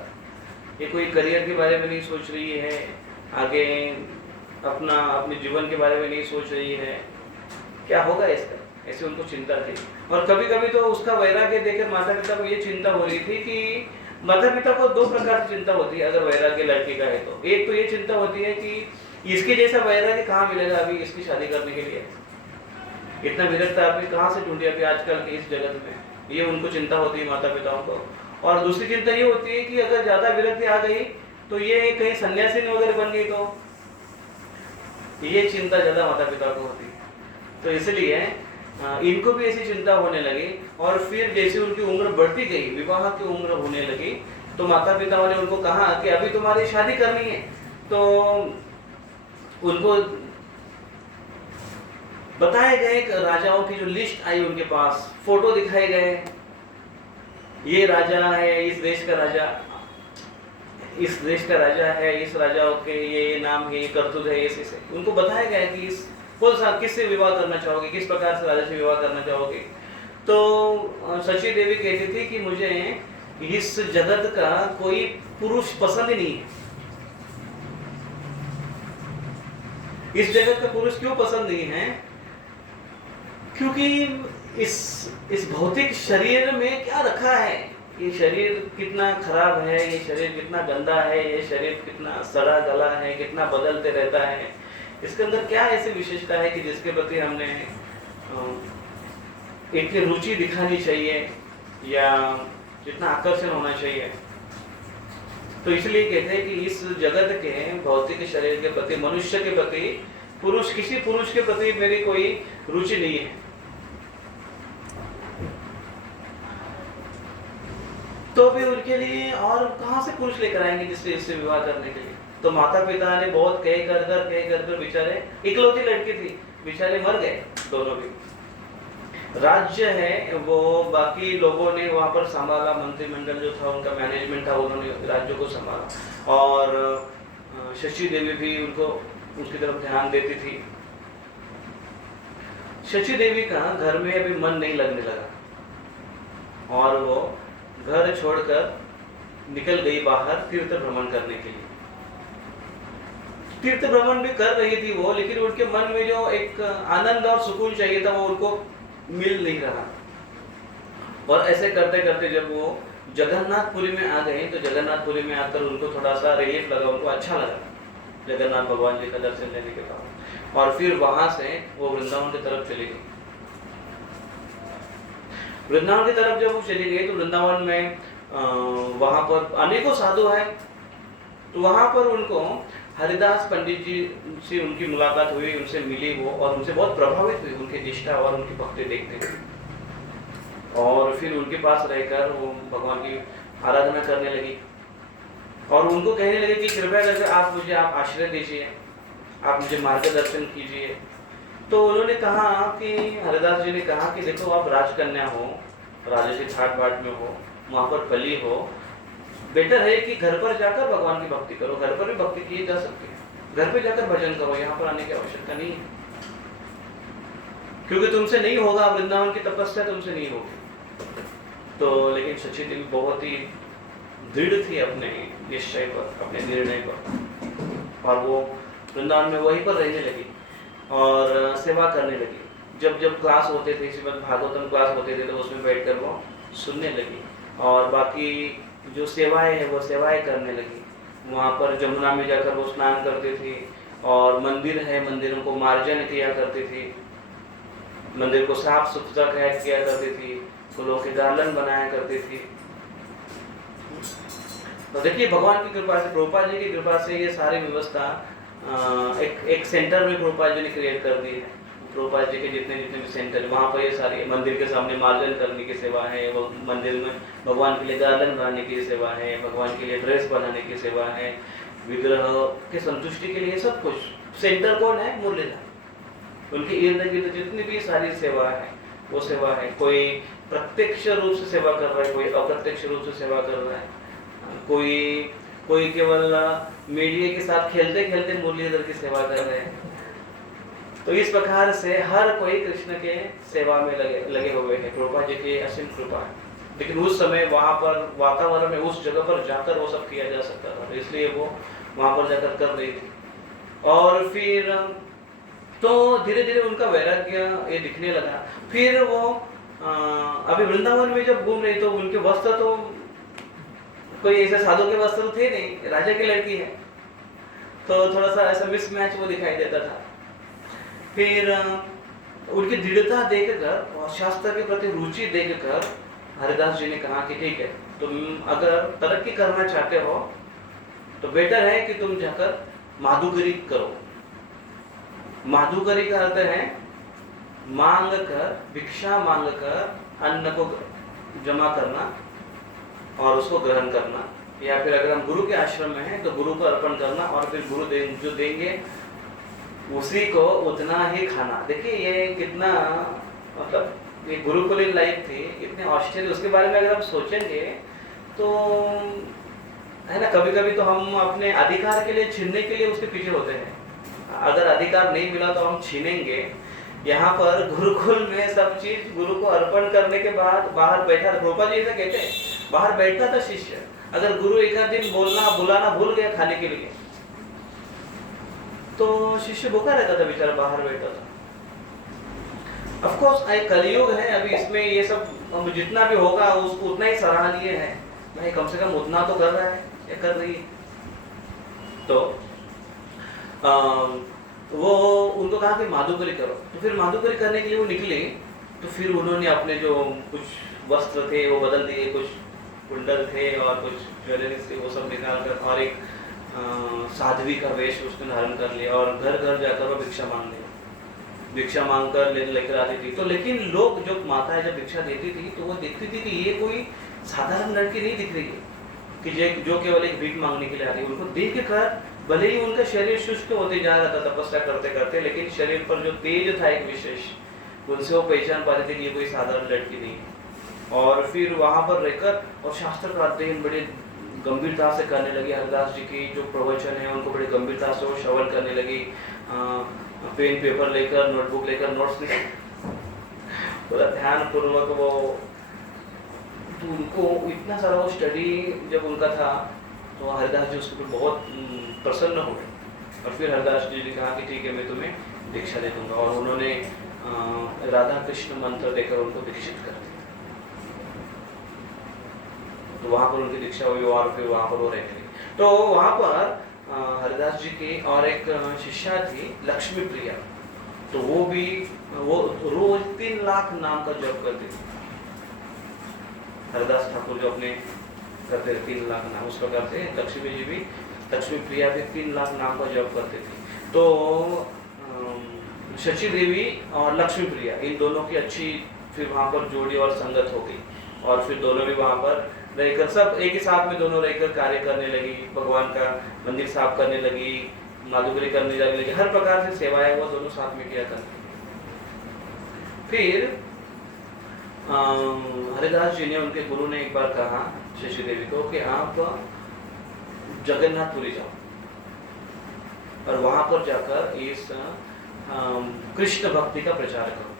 ये कोई करियर के बारे में नहीं सोच रही है, आगे अपने जीवन के बारे में नहीं सोच रही है, क्या होगा इसका, ऐसे उनको चिंता थी। और कभी कभी तो उसका वैराग्य देखकर माता पिता को ये चिंता हो रही थी कि माता पिता को दो प्रकार की चिंता होती है अगर वैराग्य लड़की का है तो। एक तो ये चिंता होती है कि इसके जैसा वैराग्य कहाँ मिलेगा अभी इसकी शादी करने के लिए, इतना विरक्त आदमी कहाँ से ढूंढे अभी आजकल के इस जगत में, ये उनको चिंता होती है माता पिताओं को। और दूसरी चिंता ये होती है कि अगर ज्यादा विरक्ति आ गई तो ये कहीं सन्यासी वगैरह बन गई, तो ये चिंता ज्यादा माता पिता को होती है। तो इसलिए इनको भी ऐसी चिंता होने लगी। और फिर जैसे उनकी उम्र बढ़ती गई, विवाह की उम्र होने लगी, तो माता पिताओं ने उनको कहा कि अभी तुम्हारी शादी करनी है। तो उनको बताए गए राजाओं की जो लिस्ट आई उनके पास, फोटो दिखाए गए, ये राजा है, इस देश का राजा है, इस राजाओं के ये नाम है, ये करतूत है, ऐसे उनको बताया गया कि किससे विवाह करना चाहोगे, किस प्रकार से राजा से विवाह करना चाहोगे। तो शची देवी कहती थी कि मुझे इस जगत का कोई पुरुष पसंद ही नहीं है। इस जगत का पुरुष क्यों पसंद नहीं है? क्योंकि इस भौतिक शरीर में क्या रखा है, ये शरीर कितना खराब है, ये शरीर कितना गंदा है, ये शरीर कितना सड़ा गला है, कितना बदलते रहता है, इसके अंदर क्या ऐसी विशेषता है कि जिसके प्रति हमने इतनी रुचि दिखानी चाहिए या जितना आकर्षण होना चाहिए। तो इसलिए कहते हैं कि इस जगत के भौतिक शरीर के प्रति, मनुष्य के प्रति, किसी पुरुष के प्रति मेरी कोई रुचि नहीं है। तो फिर उनके लिए और कहां से पुरुष लेकर आएंगे जिससे इससे विवाह करने के लिए? तो माता पिता ने बहुत कह कर बेचारे, इकलौती लड़की थी, बेचारे मर गए दोनों भी। राज्य है वो बाकी लोगों ने वहां पर संभाला, मंत्रिमंडल जो था उनका मैनेजमेंट था, उन्होंने राज्य को संभाला। और शची देवी भी उसकी तरफ ध्यान देती थी। शची देवी का घर में अभी मन नहीं लगने लगा और वो घर छोड़कर निकल गई बाहर तीर्थ भ्रमण करने के लिए। तीर्थ भ्रमण भी कर रही थी वो, लेकिन उनके मन में जो एक आनंद और सुकून चाहिए था वो उनको मिल नहीं रहा। और ऐसे करते करते जब वो जगन्नाथपुरी में आ गए तो जगन्नाथपुरी में आकर उनको थोड़ा सा रिलीफ लगा, उनको अच्छा लगा जगन्नाथ भगवान जी का दर्शन लेने के बाद। और फिर वहां से वो वृंदावन की तरफ चली गई। वृंदावन की तरफ जब वो चली गई तो वृंदावन में वहां पर अनेकों साधु हैं। तो वहां पर उनको हरिदास पंडित जी से उनकी मुलाकात हुई, उनसे मिली वो, और उनसे बहुत प्रभावित हुई उनकी निष्ठा और उनकी भक्ति देखते हुए। और फिर उनके पास रहकर वो भगवान की आराधना करने लगी और उनको कहने लगे कि कृपया करके आप मुझे आश्रय दीजिए, आप मुझे मार्गदर्शन कीजिए। तो उन्होंने कहा कि हरिदास जी ने कहा कि देखो आप राजकन्या हो, राजा के ठाट बाट में हो, वहां पर पली हो, बेटर है कि घर पर जाकर भगवान की भक्ति करो। घर पर भी भक्ति की जा सकती है, घर पे जाकर भजन करो, यहाँ पर आने की आवश्यकता नहीं है, क्योंकि तुमसे नहीं होगा, वृंदावन की तपस्या तुमसे नहीं होगी। तो लेकिन शची देवी बहुत ही दृढ़ थी अपने निश्चय पर, अपने निर्णय पर, और वो वृंदावन में वहीं पर रहने लगी और सेवा करने लगी। जब जब क्लास होते थे, श्रीमद् भागवतम क्लास होते थे, तो उसमें बैठकर वो सुनने लगी और बाकी जो सेवाएं है वो सेवाएं करने लगी। वहाँ पर जमुना में जाकर वो स्नान करती थी और मंदिर है, मंदिरों को मार्जन किया करती थी, मंदिर को साफ सुथरा किया करती थी, फूलों के गार्लन बनाया करती थी। तो देखिए भगवान की कृपा से, प्रभुपाद जी की कृपा से ये सारी व्यवस्था एक सेंटर में प्रभुपाद जी ने क्रिएट कर दी है। प्रभुपाद जी के जितने भी सेंटर है वहाँ पर ये सारी, मंदिर के सामने मार्जन करने की सेवा है, वो मंदिर में भगवान के लिए गार्डन बनाने की सेवा है, भगवान के लिए ड्रेस बनाने की सेवा है, विग्रह के संतुष्टि के लिए सब कुछ। सेंटर कौन है? मुरलीधर। उनके इर्द गिर्द जितनी भी सारी सेवा है वो सेवा है। कोई प्रत्यक्ष रूप से सेवा कर रहा है, कोई अप्रत्यक्ष रूप से सेवा कर रहा है, कोई केवल मीडिया के साथ खेलते खेलते मुरलीधर की सेवा कर रहे हैं। तो इस प्रकार से हर कोई कृष्ण के सेवा में लगे हुए हैं। कृपा जी की असीम कृपा है। लेकिन उस समय वहां पर वातावरण में, उस जगह पर जाकर वो सब किया जा सकता था, इसलिए वो वहां पर जाकर कर रही थी। और फिर तो धीरे धीरे उनका वैराग्य ये दिखने लगा। फिर वो अभी वृंदावन में जब घूम रही तो उनके वस्त्र तो कोई ऐसे साधु के वस्त्र तो थे नहीं, राजा की लड़की है, तो थोड़ा सा ऐसा मिसमैच वो दिखाई देता था। फिर उनकी दृढ़ता देखकर और शास्त्र के प्रति रुचि देखकर हरिदास जी ने कहा कि ठीक है, तुम अगर तरक्की करना चाहते हो तो बेटर है कि तुम जाकर माधुकरी करो। माधुकरी का अर्थ है मांग कर, भिक्षा मांग कर अन्न को जमा करना और उसको ग्रहण करना, या फिर अगर हम गुरु के आश्रम में हैं तो गुरु को अर्पण करना और फिर गुरु जो देंगे उसी को उतना ही खाना। देखिए ये कितना, मतलब ये गुरुकुलीन लाइफ थी, इतने ऑस्ट्रेलिया, उसके बारे में अगर हम सोचेंगे तो है ना, कभी कभी तो हम अपने अधिकार के लिए, छीनने के लिए उसके पीछे होते हैं। अगर अधिकार नहीं मिला तो हम छीनेंगे। यहाँ पर गुरुकुल में सब चीज गुरु को अर्पण करने के बाद बाहर बैठा, प्रभुपाद जी ऐसा कहते हैं, बाहर बैठता था शिष्य। अगर गुरु एक आध दिन बुलाना भूल गया खाने के लिए तो शिष्य भूखा रहता था, बेचारा बाहर बैठा था। ऑफ कोर्स एक कलयुग है, अभी इसमें ये सब जितना भी होगा उसको उतना ही सराहनीय है। भाई कम से कम उतना तो कर रहा है या कर रही है। तो वो उनको कहा कि माधुकरी करो। तो फिर माधुकरी करने के लिए वो निकले। तो फिर उन्होंने अपने जो कुछ वस्त्र थे वो बदल दिए, कुछ कुंडल थे और कुछ ज्वेलरीज थे, वो सब निकाल कर और एक साध्वी का वेश उसने धारण कर लिया और घर घर जाकर वो भिक्षा मांग लिया, भिक्षा मांग कर लेकर आती थी। तो लेकिन लोग, जो माताएं जब भिक्षा देती थी तो वो देखती थी कि ये कोई साधारण लड़की नहीं दिख रही है कि जो केवल एक भीख मांगने के लिए आती है। उनको देख कर भले ही उनका शरीर शुष्क होते जा रहा था तपस्या करते करते, लेकिन शरीर पर जो तेज था एक विशेष, उनसे वो पहचान पाते थे कि ये कोई साधारण लड़की नहीं है। और फिर वहाँ पर रहकर और शास्त्र का अध्ययन बड़े गंभीरता से करने लगी। हरिदास जी की जो प्रवचन है उनको बड़े गंभीरता से वो श्रवण करने लगी। पेन पेपर लेकर, नोटबुक लेकर नोट्स लिख बड़ा ध्यान पूर्वक वो, तो उनको इतना सारा वो स्टडी जब उनका था तो हरिदास जी उसके ऊपर बहुत प्रसन्न हुए। और फिर हरिदास जी ने कहा कि ठीक है, मैं तुम्हें दीक्षा दे दूंगा। और उन्होंने राधा कृष्ण मंत्र देकर उनको दीक्षित कर दिया। तो वहाँ पर उनकी दीक्षा हुई और फिर वहाँ पर वो रहने लगी। तो वहाँ पर हरिदास जी की और एक शिष्या थी लक्ष्मी प्रिया, तो वो भी वो रोज 3 लाख नाम का जप करती थी। हरिदास ठाकुर जो अपने करते थे 3 लाख नाम, उस प्रकार से लक्ष्मी जी भी, लक्ष्मी प्रिया भी 3 लाख नाम का जप करते थे। तो शची देवी और लक्ष्मी प्रिया, इन दोनों की अच्छी फिर वहाँ पर जोड़ी और संगत हो गई। और फिर दोनों भी वहाँ पर रहकर, सब एक ही साथ में दोनों रहकर कार्य करने लगी। भगवान का मंदिर साफ करने लगी, माधुकरी करने लगी, हर प्रकार से सेवाएं वो दोनों साथ में किया करती। फिर हरिदास जी ने, उनके गुरु ने एक बार कहा शशि देवी को कि आप जगन्नाथपुरी जाओ और वहां पर जाकर इस कृष्ण भक्ति का प्रचार करो।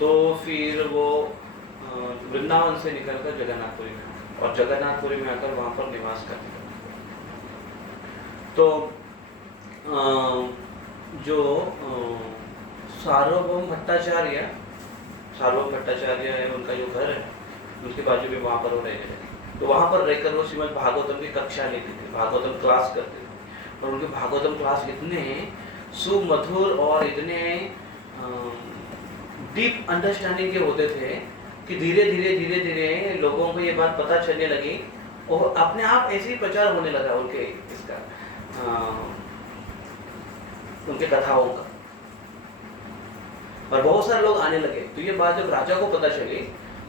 तो फिर वो वृंदावन से निकलकर जगन्नाथपुरी में आए और जगन्नाथपुरी में आकर वहां पर निवास करते। तो जो सार्वभौम भट्टाचार्य है, उनका जो घर है उसके बाजू में वहाँ पर वो रहने लगे। तो वहाँ पर रहकर वो श्रीमद् भागवतम की कक्षा लेते थे, भागवतम क्लास करते थे। और उनके भागवतम क्लास इतने सुमधुर और इतने डीप अंडरस्टैंडिंग के होते थे कि धीरे धीरे लोगों को ये बात पता चलने लगी और अपने आप ऐसे ही प्रचार होने लगा उनके उनके कथाओं का, और बहुत सारे लोग आने लगे। तो ये बात जब राजा को पता चली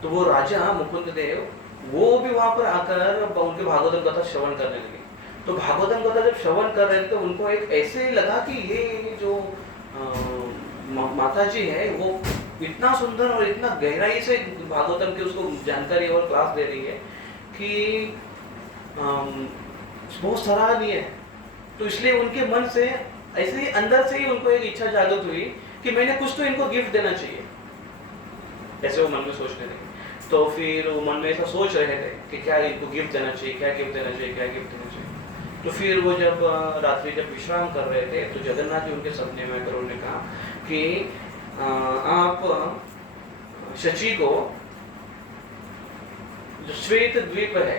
तो वो राजा मुकुंद देव वो भी वहां पर आकर उनके भागवतम कथा श्रवण करने लगे। तो भागवतम कथा जब श्रवण कर रहे थे तो उनको एक ऐसे लगा कि ये जो माता जी है वो इतना सुंदर और इतना गहराई से भागवतम की उसको जानकारी और क्लास दे रही है कि बहुत सराहनीय है। तो इसलिए उनके मन से ऐसे ही अंदर से ही उनको एक इच्छा जागृत हुई कि मैंने कुछ तो इनको गिफ्ट देना चाहिए, ऐसे वो मन में सोचने लगे। तो फिर वो मन में ऐसा सोच रहे थे कि क्या इनको गिफ्ट देना चाहिए, क्या गिफ्ट देना चाहिए, क्या गिफ्ट देना चाहिए। तो फिर वो जब रात्रि जब विश्राम कर रहे थे तो जगन्नाथ जी उनके सपने में आकर उन्होंने कहा कि आप शची को, जो श्वेत द्वीप है,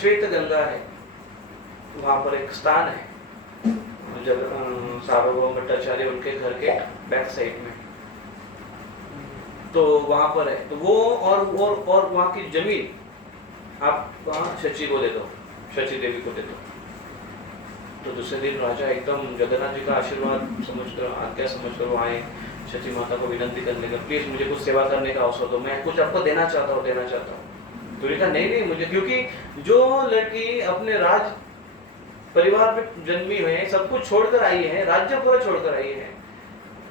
श्वेत गंगा है, वहां पर एक स्थान है जब सार्वभौम भट्टाचार्य उनके घर के बैक साइड में, तो वहां पर है। तो वो और वहां की जमीन आप शची को दे दो, शची देवी को दे दो। तो दूसरे दिन राजा एकदम जगन्नाथ जी का आशीर्वाद समझकर, आज्ञा समझकर वो आए, शची माता को विनंती करने का, प्लीज मुझे कुछ सेवा करने का अवसर दो, मैं कुछ आपको देना चाहता हूँ। तो उन्होंने कहा नहीं मुझे, क्योंकि जो लड़की अपने राज परिवार में जन्मी हुई है, सब कुछ छोड़कर आई है, राज्य पूरा छोड़कर आई है,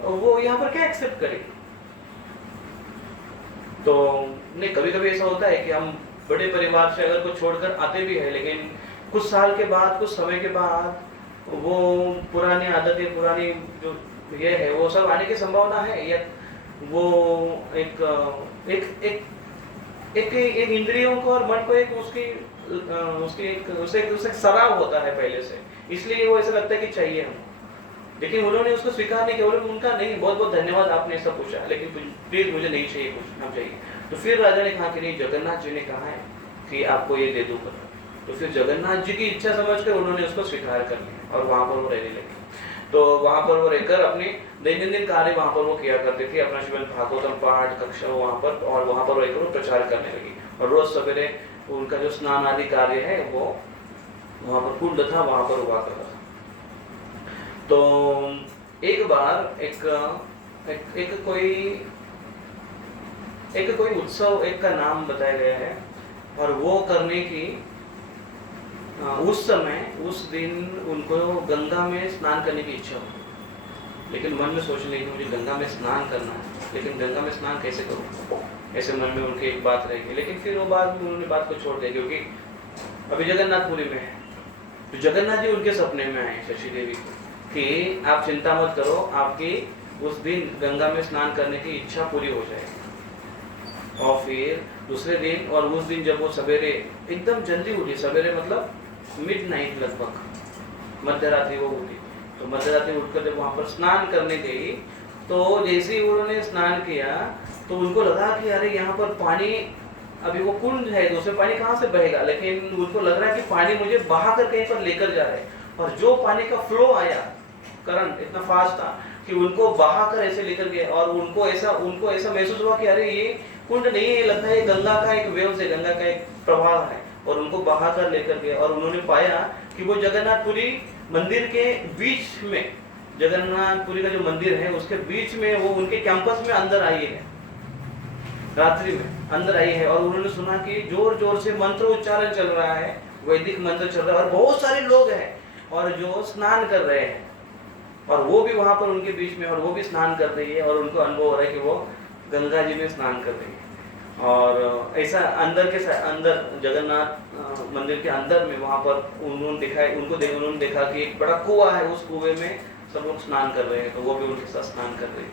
वो यहाँ पर क्या एक्सेप्ट करेगी। तो नहीं, कभी कभी ऐसा होता है कि हम बड़े परिवार से अगर कुछ छोड़कर आते भी है, लेकिन कुछ साल के बाद, कुछ समय के बाद वो पुरानी आदतें, पुरानी जो ये है वो सब आने की संभावना है, या वो एक इंद्रियों को और मन को एक उसके सराव होता है पहले से, इसलिए वो ऐसा लगता है कि चाहिए हम। लेकिन उन्होंने उसको स्वीकार नहीं किया, उनका नहीं, बहुत बहुत धन्यवाद आपने ऐसा पूछा, लेकिन प्लीज मुझे नहीं चाहिए कुछ, हम चाहिए। तो फिर राजा ने कहा कि नहीं, जगन्नाथ जी ने कहा है कि आपको ये दे दूंगा। तो फिर जगन्नाथ जी की इच्छा समझकर उन्होंने उसको स्वीकार कर लिया और वहां पर वो रहने लगे। तो वहाँ पर वो रहकर अपनी दैनंदिन कार्य वहाँ पर वो किया करती थी, अपना श्रीमद् भागवतम पाठ कक्षा वहाँ पर, और वहाँ पर रहकर वो प्रचार करने लगी। और रोज सवेरे उनका जो स्नान आदि कार्य है वो वहाँ पर कुंड था, वहाँ पर हुआ करता था। तो एक बार एक कोई उत्सव एक का नाम बताया गया है, और वो करने की उस समय उस दिन उनको गंगा में स्नान करने की इच्छा हुई, लेकिन मन में सोच रही थी मुझे गंगा में स्नान करना है, लेकिन गंगा में स्नान कैसे करूँ, ऐसे मन में उनकी एक बात रहेगी। लेकिन फिर वो बात उन्होंने बात को छोड़ दिया, क्योंकि अभी जगन्नाथपुरी में है, तो जगन्नाथ जी उनके सपने में आए शशि देवी को कि आप चिंता मत करो, आपकी उस दिन गंगा में स्नान करने की इच्छा पूरी हो जाएगी। और फिर दूसरे दिन, और उस दिन जब वो सवेरे एकदम जल्दी उठी, सवेरे मतलब मिडनाइट लगभग मध्य रात्रि वो उठी, तो मध्य रात्रि उठकर जब वहाँ पर स्नान करने गई, तो जैसे ही उन्होंने स्नान किया तो उनको लगा कि अरे यहाँ पर पानी, अभी वो कुंड है तो उसमें पानी कहाँ से बहेगा, लेकिन उनको लग रहा है कि पानी मुझे बहा कर कहीं पर लेकर जा रहा है। और जो पानी का फ्लो आया, करंट इतना फास्ट था कि उनको बहा कर ऐसे लेकर गया, और उनको ऐसा महसूस हुआ कि अरे ये कुंड नहीं है, लगता है गंगा का एक वेव से, गंगा का एक प्रवाह है, और उनको बहा कर लेकर गया। और उन्होंने पाया कि वो जगन्नाथपुरी मंदिर के बीच में, जगन्नाथपुरी का जो मंदिर है उसके बीच में वो उनके कैंपस में अंदर आई है, रात्रि में अंदर आई है। और उन्होंने सुना कि जोर जोर से मंत्र उच्चारण चल रहा है, वैदिक मंत्र चल रहा है, और बहुत सारे लोग हैं और जो स्नान कर रहे हैं, और वो भी वहां पर उनके बीच में, और वो भी स्नान कर रही है, और उनको अनुभव हो रहा है कि वो गंगा जी में स्नान कर रही है। और ऐसा अंदर जगन्नाथ मंदिर के अंदर में वहां पर उन्होंने देखा कि एक बड़ा कुआं है, उस कुएं में सब लोग स्नान कर रहे हैं, तो वो भी उनके साथ स्नान कर रही थी।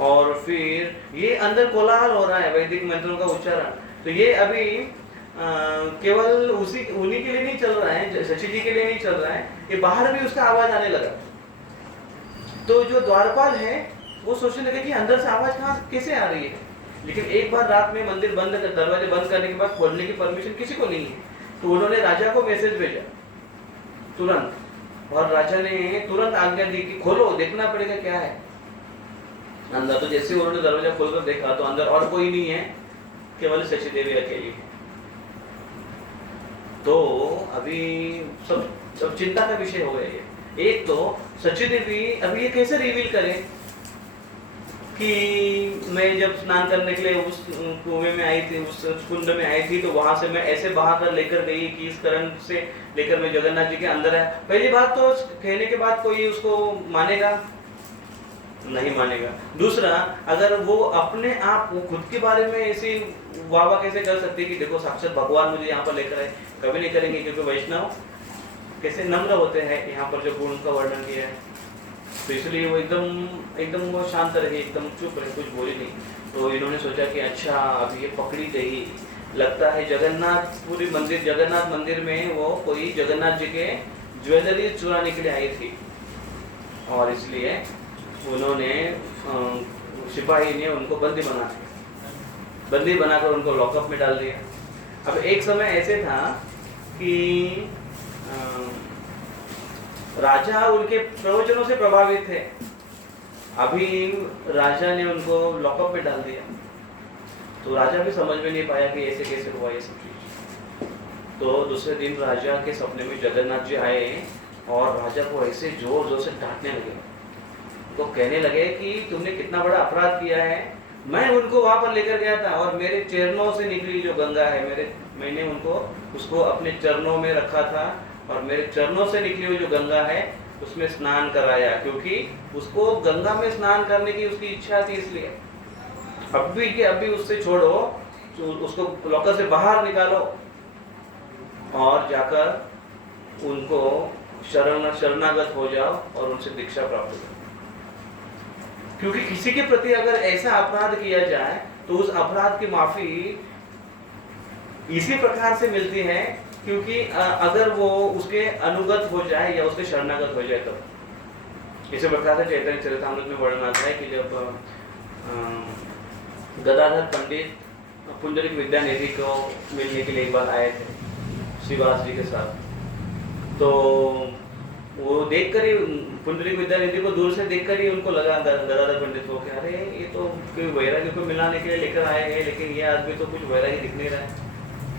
और फिर ये अंदर कोलाहल हो रहा है वैदिक मंत्रों का उच्चारण, तो ये अभी केवल उन्हीं के लिए नहीं चल रहा है, शशि जी के लिए नहीं चल रहा है, ये बाहर भी उसका आवाज आने लगा। तो जो द्वारपाल है वो सोचने लगे कि अंदर से आवाज कैसे आ रही है, लेकिन एक बार रात में मंदिर दरवाजे बंद करने के बाद खोलने की परमिशन किसी को नहीं है, तो उन्होंने राजा को मैसेज भेजा तुरंत, और राजा ने तुरंत आज्ञा दी कि खोलो, देखना पड़ेगा क्या है अंदर। तो जैसे उन्होंने दरवाजा खोलकर देखा तो अंदर और कोई नहीं है, केवल शशि देवी अकेली है। तो अभी सब चिंता का विषय हो गया है। एक तो शशि देवी अभी ये कैसे रिवील करें कि मैं जब स्नान करने के लिए उस कुएं में आई थी, उस कुंड में आई थी, तो वहां से मैं ऐसे बहा कर लेकर गई कि इस करंट से लेकर मैं जगन्नाथ जी के अंदर है। पहली बात तो कहने के बाद कोई उसको मानेगा नहीं मानेगा। दूसरा, अगर वो अपने आप वो खुद के बारे में ऐसी वाह कैसे कर सकती है कि देखो साक्षात भगवान मुझे यहाँ पर लेकर आए, कभी नहीं करेंगे, क्योंकि वैष्णव कैसे नम्र होते हैं, यहाँ पर जो गुण का वर्णन किया है, तो इसलिए वो एकदम वो शांत रही, एकदम चुप रही, कुछ बोली नहीं। तो इन्होंने सोचा कि अच्छा अब ये पकड़ी गई, लगता है जगन्नाथ मंदिर में वो कोई जगन्नाथ जी के ज्वेलरी चुराने के लिए आई थी, और इसलिए उन्होंने सिपाही ने उनको बंदी बनाकर उनको लॉकअप में डाल दिया। अब एक समय ऐसे था कि राजा उनके प्रवचनों से प्रभावित थे, अभी राजा ने उनको लॉकअप में डाल दिया, तो राजा भी समझ में नहीं पाया कि ऐसे कैसे हुआ ये सब चीज। तो दूसरे दिन राजा के सपने में जगन्नाथ जी आए और राजा को ऐसे जोर जोर से डांटने लगे, तो कहने लगे कि तुमने कितना बड़ा अपराध किया है, मैं उनको वहां पर लेकर गया था और मेरे चरणों से निकली जो गंगा है, मैंने उसको अपने चरणों में रखा था, और मेरे चरणों से निकली हुई जो गंगा है उसमें स्नान कराया, क्योंकि उसको गंगा में स्नान करने की उसकी इच्छा थी। इसलिए अभी उससे छोड़ो, तो उसको लॉकर से बाहर निकालो और जाकर उनको शरणागत हो जाओ और उनसे दीक्षा प्राप्त करो। क्योंकि किसी के प्रति अगर ऐसा अपराध किया जाए तो उस अपराध की माफी इसी प्रकार से मिलती है, क्योंकि अगर वो उसके अनुगत हो जाए या उसके शरणागत हो जाए, तो इसी प्रकार से चैतन्य चरितामृत में वर्णन आता है कि जब गदाधर पंडित पुंडरीक विद्यानिधि को मिलने के लिए एक बार आए थे श्रीवास जी के साथ, तो वो देखकर ही पुंडरीक विद्यानिधि को दूर से देखकर ही उनको लगा गदाधर पंडित को कि अरे ये तो कोई वैरागी को मिलाने के लिए लेकर आए हैं, लेकिन ये आदमी तो कुछ वैरागी दिख नहीं रहा है।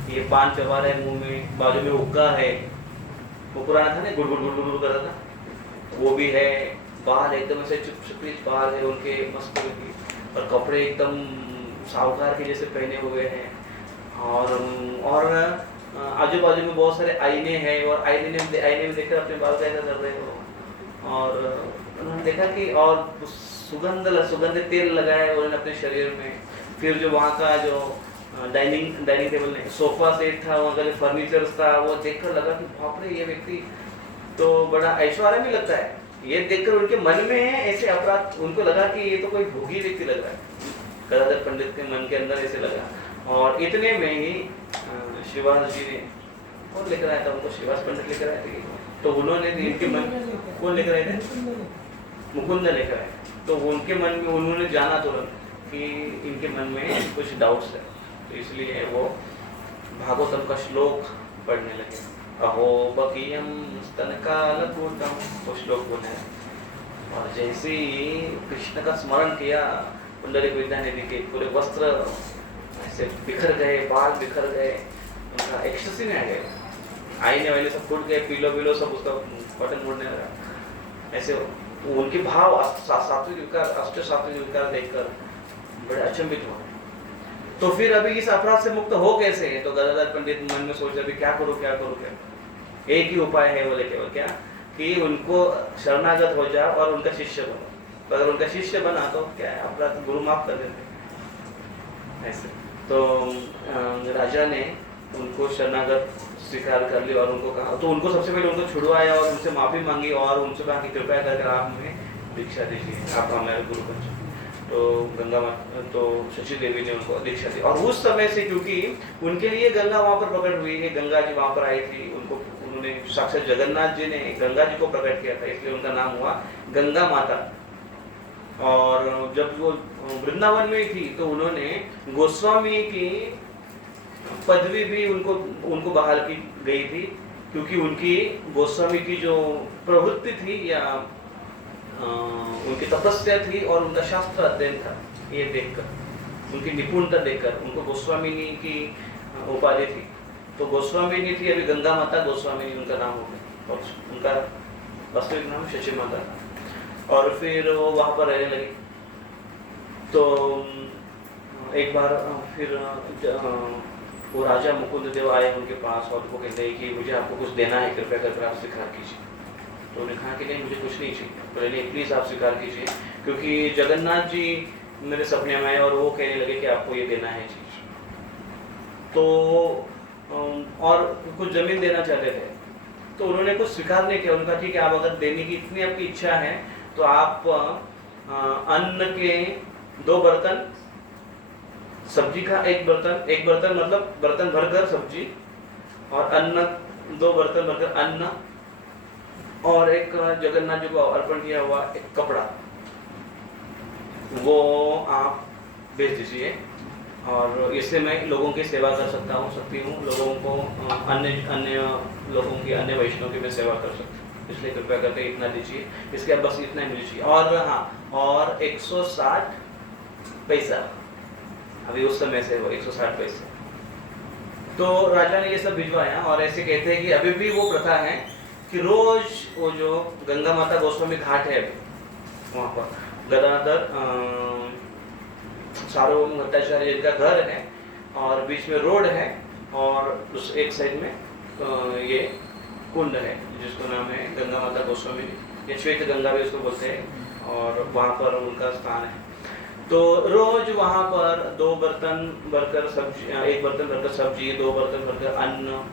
ये पान चबा रहा है मुंह में, बाजू में हुक्का है, वो पुराना था ना, गुड़ गुड़ गुड़ गुड़ कर रहा था, वो भी है। बाल एकदम ऐसे चुपचुपीच बाल है उनके मस्त की, और कपड़े एकदम साहूकार के जैसे पहने हुए हैं। और आजू बाजू में बहुत सारे आईने हैं, और आईने में देखकर अपने बाल कैसा कर रहे हो। और उन्होंने देखा कि और सुगंध तेल लगाया उन्होंने अपने शरीर में। फिर जो वहाँ का जो डाइनिंग टेबल नहीं, सोफा सेट था, वहाँ का जो फर्नीचर था, वो देखकर लगा कि बाप रे, ये व्यक्ति तो बड़ा ऐश्वर्य भी लगता है। ये देखकर उनके मन में ऐसे अपराध, उनको लगा कि ये तो कोई भोगी व्यक्ति लग रहा है। गदाधर पंडित के मन के अंदर ऐसे लगा। और इतने में ही श्रीवास जी ने, कौन लेकर आया था उनको, श्रीवास पंडित लेकर आए थे, तो उन्होंने इनके मन, कौन लेकर आए थे, मुकुंद लेकर आए। तो उनके मन में उन्होंने जाना तुरंत कि इनके मन में कुछ डाउट्स है, तो इसलिए वो भागवतम का श्लोक पढ़ने लगे। अहो बकीयम स्तनकालकूटम, वो श्लोक बोले। और जैसे ही कृष्ण का स्मरण किया, पुंडरीक विद्यानिधि के पूरे वस्त्र ऐसे बिखर गए, बाल बिखर गए, उनका एक्सटेसी में आ गए, आईने वाईने सब फूट गए, पीलो सब उसका बटन मुड़ने लगा। ऐसे उनके भाव सात्विक विकार देखकर बड़े अचंभित हुए। तो फिर अभी इस अपराध से मुक्त हो कैसे? तो गदाधर पंडित मन में सोच रहे, क्या करूं। एक ही उपाय है, बोले केवल क्या, कि उनको शरणागत हो जाओ और उनका शिष्य बनो। अगर उनका शिष्य बना तो क्या है, अपराध गुरु माफ कर देते ऐसे। तो राजा ने उनको शरणागत स्वीकार कर लिया और उनको कहा, तो उनको सबसे पहले उनको छुड़वाया और उनसे माफी मांगी और उनसे कहा कि कृपया करके आप हमें दीक्षा दीजिए, आप हमारे गुरु बन जाए। तो गंगा माता, तो शची देवी ने उनको दीक्षा दी। और उस समय से, क्योंकि उनके लिए गंगा वहाँ पर प्रकट हुई है, गंगा जी वहाँ पर आई थी, उन्होंने साक्षात जगन्नाथ जी ने गंगा जी को प्रकट किया था, इसलिए उनका नाम हुआ गंगा माता। और जब वो वृंदावन में थी तो उन्होंने गोस्वामी की पदवी भी उनको बहाल की गई थी, क्योंकि उनकी गोस्वामी की जो प्रवृत्ति थी या उनकी तपस्या थी और उनका शास्त्र अध्ययन था, ये देखकर, उनकी निपुणता देखकर उनको गोस्वामिनी की उपाधि थी। तो गोस्वामिनी थी, अभी गंगा माता गोस्वामिनी उनका नाम हो गया, और उनका वास्तविक नाम शची माता था। और फिर वो वहाँ पर रहने लगी। तो एक बार फिर वो राजा मुकुंद देव आए उनके पास और उनको कहते हैं कि मुझे आपको कुछ देना है, कृपया करके आप स्वीकार कीजिए। तो उन्होंने कहा कि नहीं, मुझे कुछ नहीं चाहिए। बोले नहीं, प्लीज़ आप स्वीकार कीजिए, क्योंकि जगन्नाथ जी मेरे सपने में आए और वो कहने लगे कि आपको ये देना है चीज़। तो और कुछ ज़मीन देना चाहते थे, तो उन्होंने कुछ स्वीकार नहीं किया। उनका ठीक है, आप अगर देने की इतनी आपकी इच्छा है तो आप अन्न के 2 बर्तन, सब्जी का एक बर्तन मतलब बर्तन भरकर सब्जी, और अन्न 2 बर्तन भरकर अन्न, और एक जगन्नाथ जी को अर्पण किया हुआ एक कपड़ा, वो आप भेज दीजिए। और इससे मैं लोगों की सेवा कर सकती हूँ, लोगों को अन्य लोगों की, अन्य वैष्णव की मैं सेवा कर सकती हूँ, इसलिए कृपया करके इतना दीजिए, इसके अब बस इतना ही दीजिए। और हाँ, और 160 पैसा, अभी उस समय से वो 160 पैसे। तो राजा ने ये सब भिजवाया, और ऐसे कहते हैं कि अभी भी वो प्रथा है कि रोज वो जो गंगा माता गोस्वामी घाट है अभी वहाँ पर, गदाधर सार्वभौम भट्टाचार्य जिनका घर है, और बीच में रोड है, और उस एक साइड में ये कुंड है जिसका नाम है गंगा माता गोस्वामी, या श्वेत गंगा भी उसको बोलते हैं, और वहाँ पर उनका स्थान है। तो रोज वहाँ पर 2 बर्तन भरकर सब्जी, 1 बर्तन भरकर सब्जी, 2 बर्तन भरकर अन्न,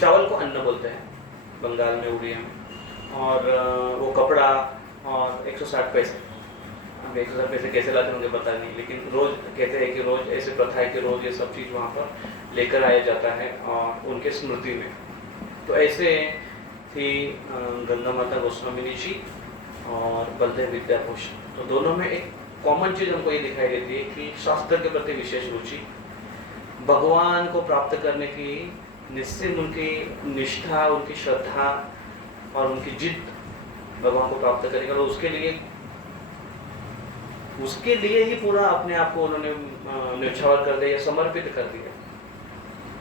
चावल को अन्न बोलते हैं बंगाल में, उड़िया में, और वो कपड़ा, और 160 पैसे। अब 160 पैसे कैसे लाते होंगे पता नहीं, लेकिन रोज कहते हैं कि रोज ऐसे प्रथा है कि रोज ये सब चीज़ वहाँ पर लेकर आया जाता है और उनके स्मृति में। तो ऐसे थी गंगा माता गोस्वामिनी जी और बलदेव विद्याभूषण। तो दोनों में एक कॉमन चीज़ हमको ये दिखाई देती है कि शास्त्र के प्रति विशेष रुचि, भगवान को प्राप्त करने की निश्चित उनकी निष्ठा, उनकी श्रद्धा, और उनकी जिद भगवान को प्राप्त करेगा, और उसके लिए ही पूरा अपने आप को उन्होंने न्यौछावर कर दिया, समर्पित कर दिया।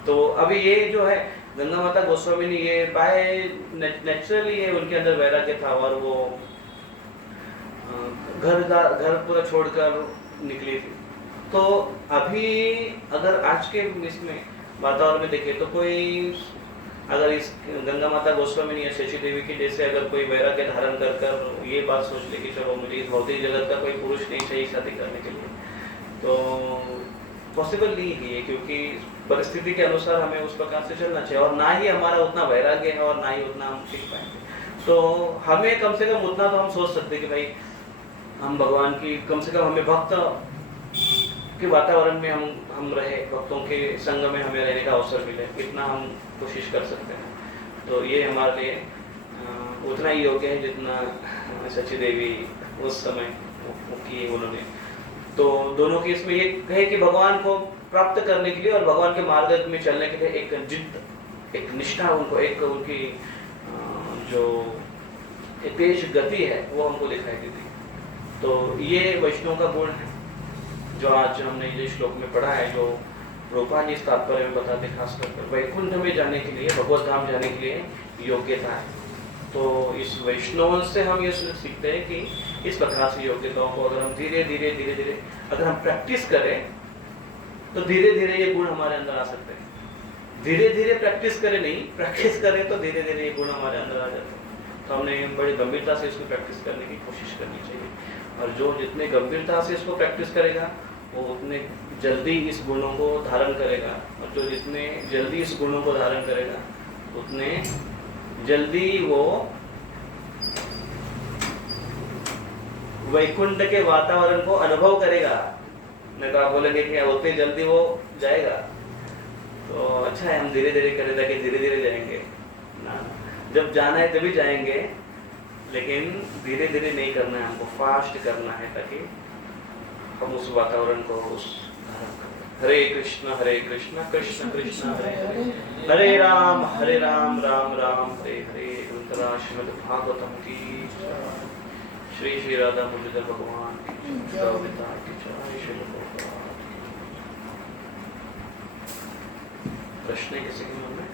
तो अभी ये जो है गंगा माता गोस्वामी ने ये बाय नेचुरली ये उनके अंदर वैराग्य था, और वो घर पूरा छोड़कर निकली थी। तो अभी अगर आज के इसमें वातावरण में देखें तो कोई अगर इस गंगा माता गोस्वामी या शची देवी की जैसे अगर कोई वैराग्य धारण कर कर ये बात सोच ले कि चलो मुझे इस भौतिक जगत का कोई पुरुष नहीं चाहिए शादी करने के लिए, तो पॉसिबल नहीं है, क्योंकि परिस्थिति के अनुसार हमें उस प्रकार से चलना चाहिए, और ना ही हमारा उतना वैराग्य है और ना ही उतना हम सीख पाएंगे। तो हमें कम से कम उतना तो हम सोच सकते कि भाई हम भगवान की कम से कम हमें भक्त के वातावरण में हम रहे, भक्तों के संग में हमें रहने का अवसर मिले, इतना हम कोशिश कर सकते हैं। तो ये हमारे लिए उतना ही योग्य है जितना शची देवी उस समय की उन्होंने। तो दोनों की इसमें ये है कि भगवान को प्राप्त करने के लिए और भगवान के मार्ग में चलने के लिए एक जिद्द, एक निष्ठा, उनको एक उनकी जो तेज गति है वो हमको दिखाई देती। तो ये वैष्णव का गुण है जो आज हमने ये श्लोक में पढ़ा है, जो रूपा जी इस तात्पर्य में बताते, खासकर वैकुंठ में जाने के लिए, भगवत धाम जाने के लिए योग्यता है। तो इस वैष्णव से हम ये सीखते हैं कि इस प्रकार से योग्यताओं को अगर हम धीरे धीरे अगर हम प्रैक्टिस करें तो धीरे धीरे ये गुण हमारे अंदर आ सकते हैं। धीरे धीरे प्रैक्टिस करें नहीं, प्रैक्टिस करें तो धीरे धीरे ये गुण हमारे अंदर आ जाते हैं। तो हमने बड़ी गंभीरता से इसको प्रैक्टिस करने की कोशिश करनी चाहिए, और जो जितने गंभीरता से इसको प्रैक्टिस करेगा वो उतने जल्दी इस गुणों को धारण करेगा, और जो जितने जल्दी इस गुणों को धारण करेगा उतने जल्दी वो वैकुंठ के वातावरण को अनुभव करेगा। नहीं तो आप बोलेंगे कि उतनी जल्दी वो जाएगा, तो अच्छा है हम धीरे धीरे करें, ताकि धीरे धीरे जाएंगे ना। जब जाना है तभी जाएंगे, लेकिन धीरे धीरे नहीं करना है, हमको फास्ट करना है, ताकि हम उस वातावरण को उस हरे कृष्ण कृष्ण कृष्ण हरे हरे, हरे राम राम राम हरे हरे। श्रीमद् भागवतम की श्री श्री राधा मुरलीधर भगवान की प्रश्न किसी के मन में?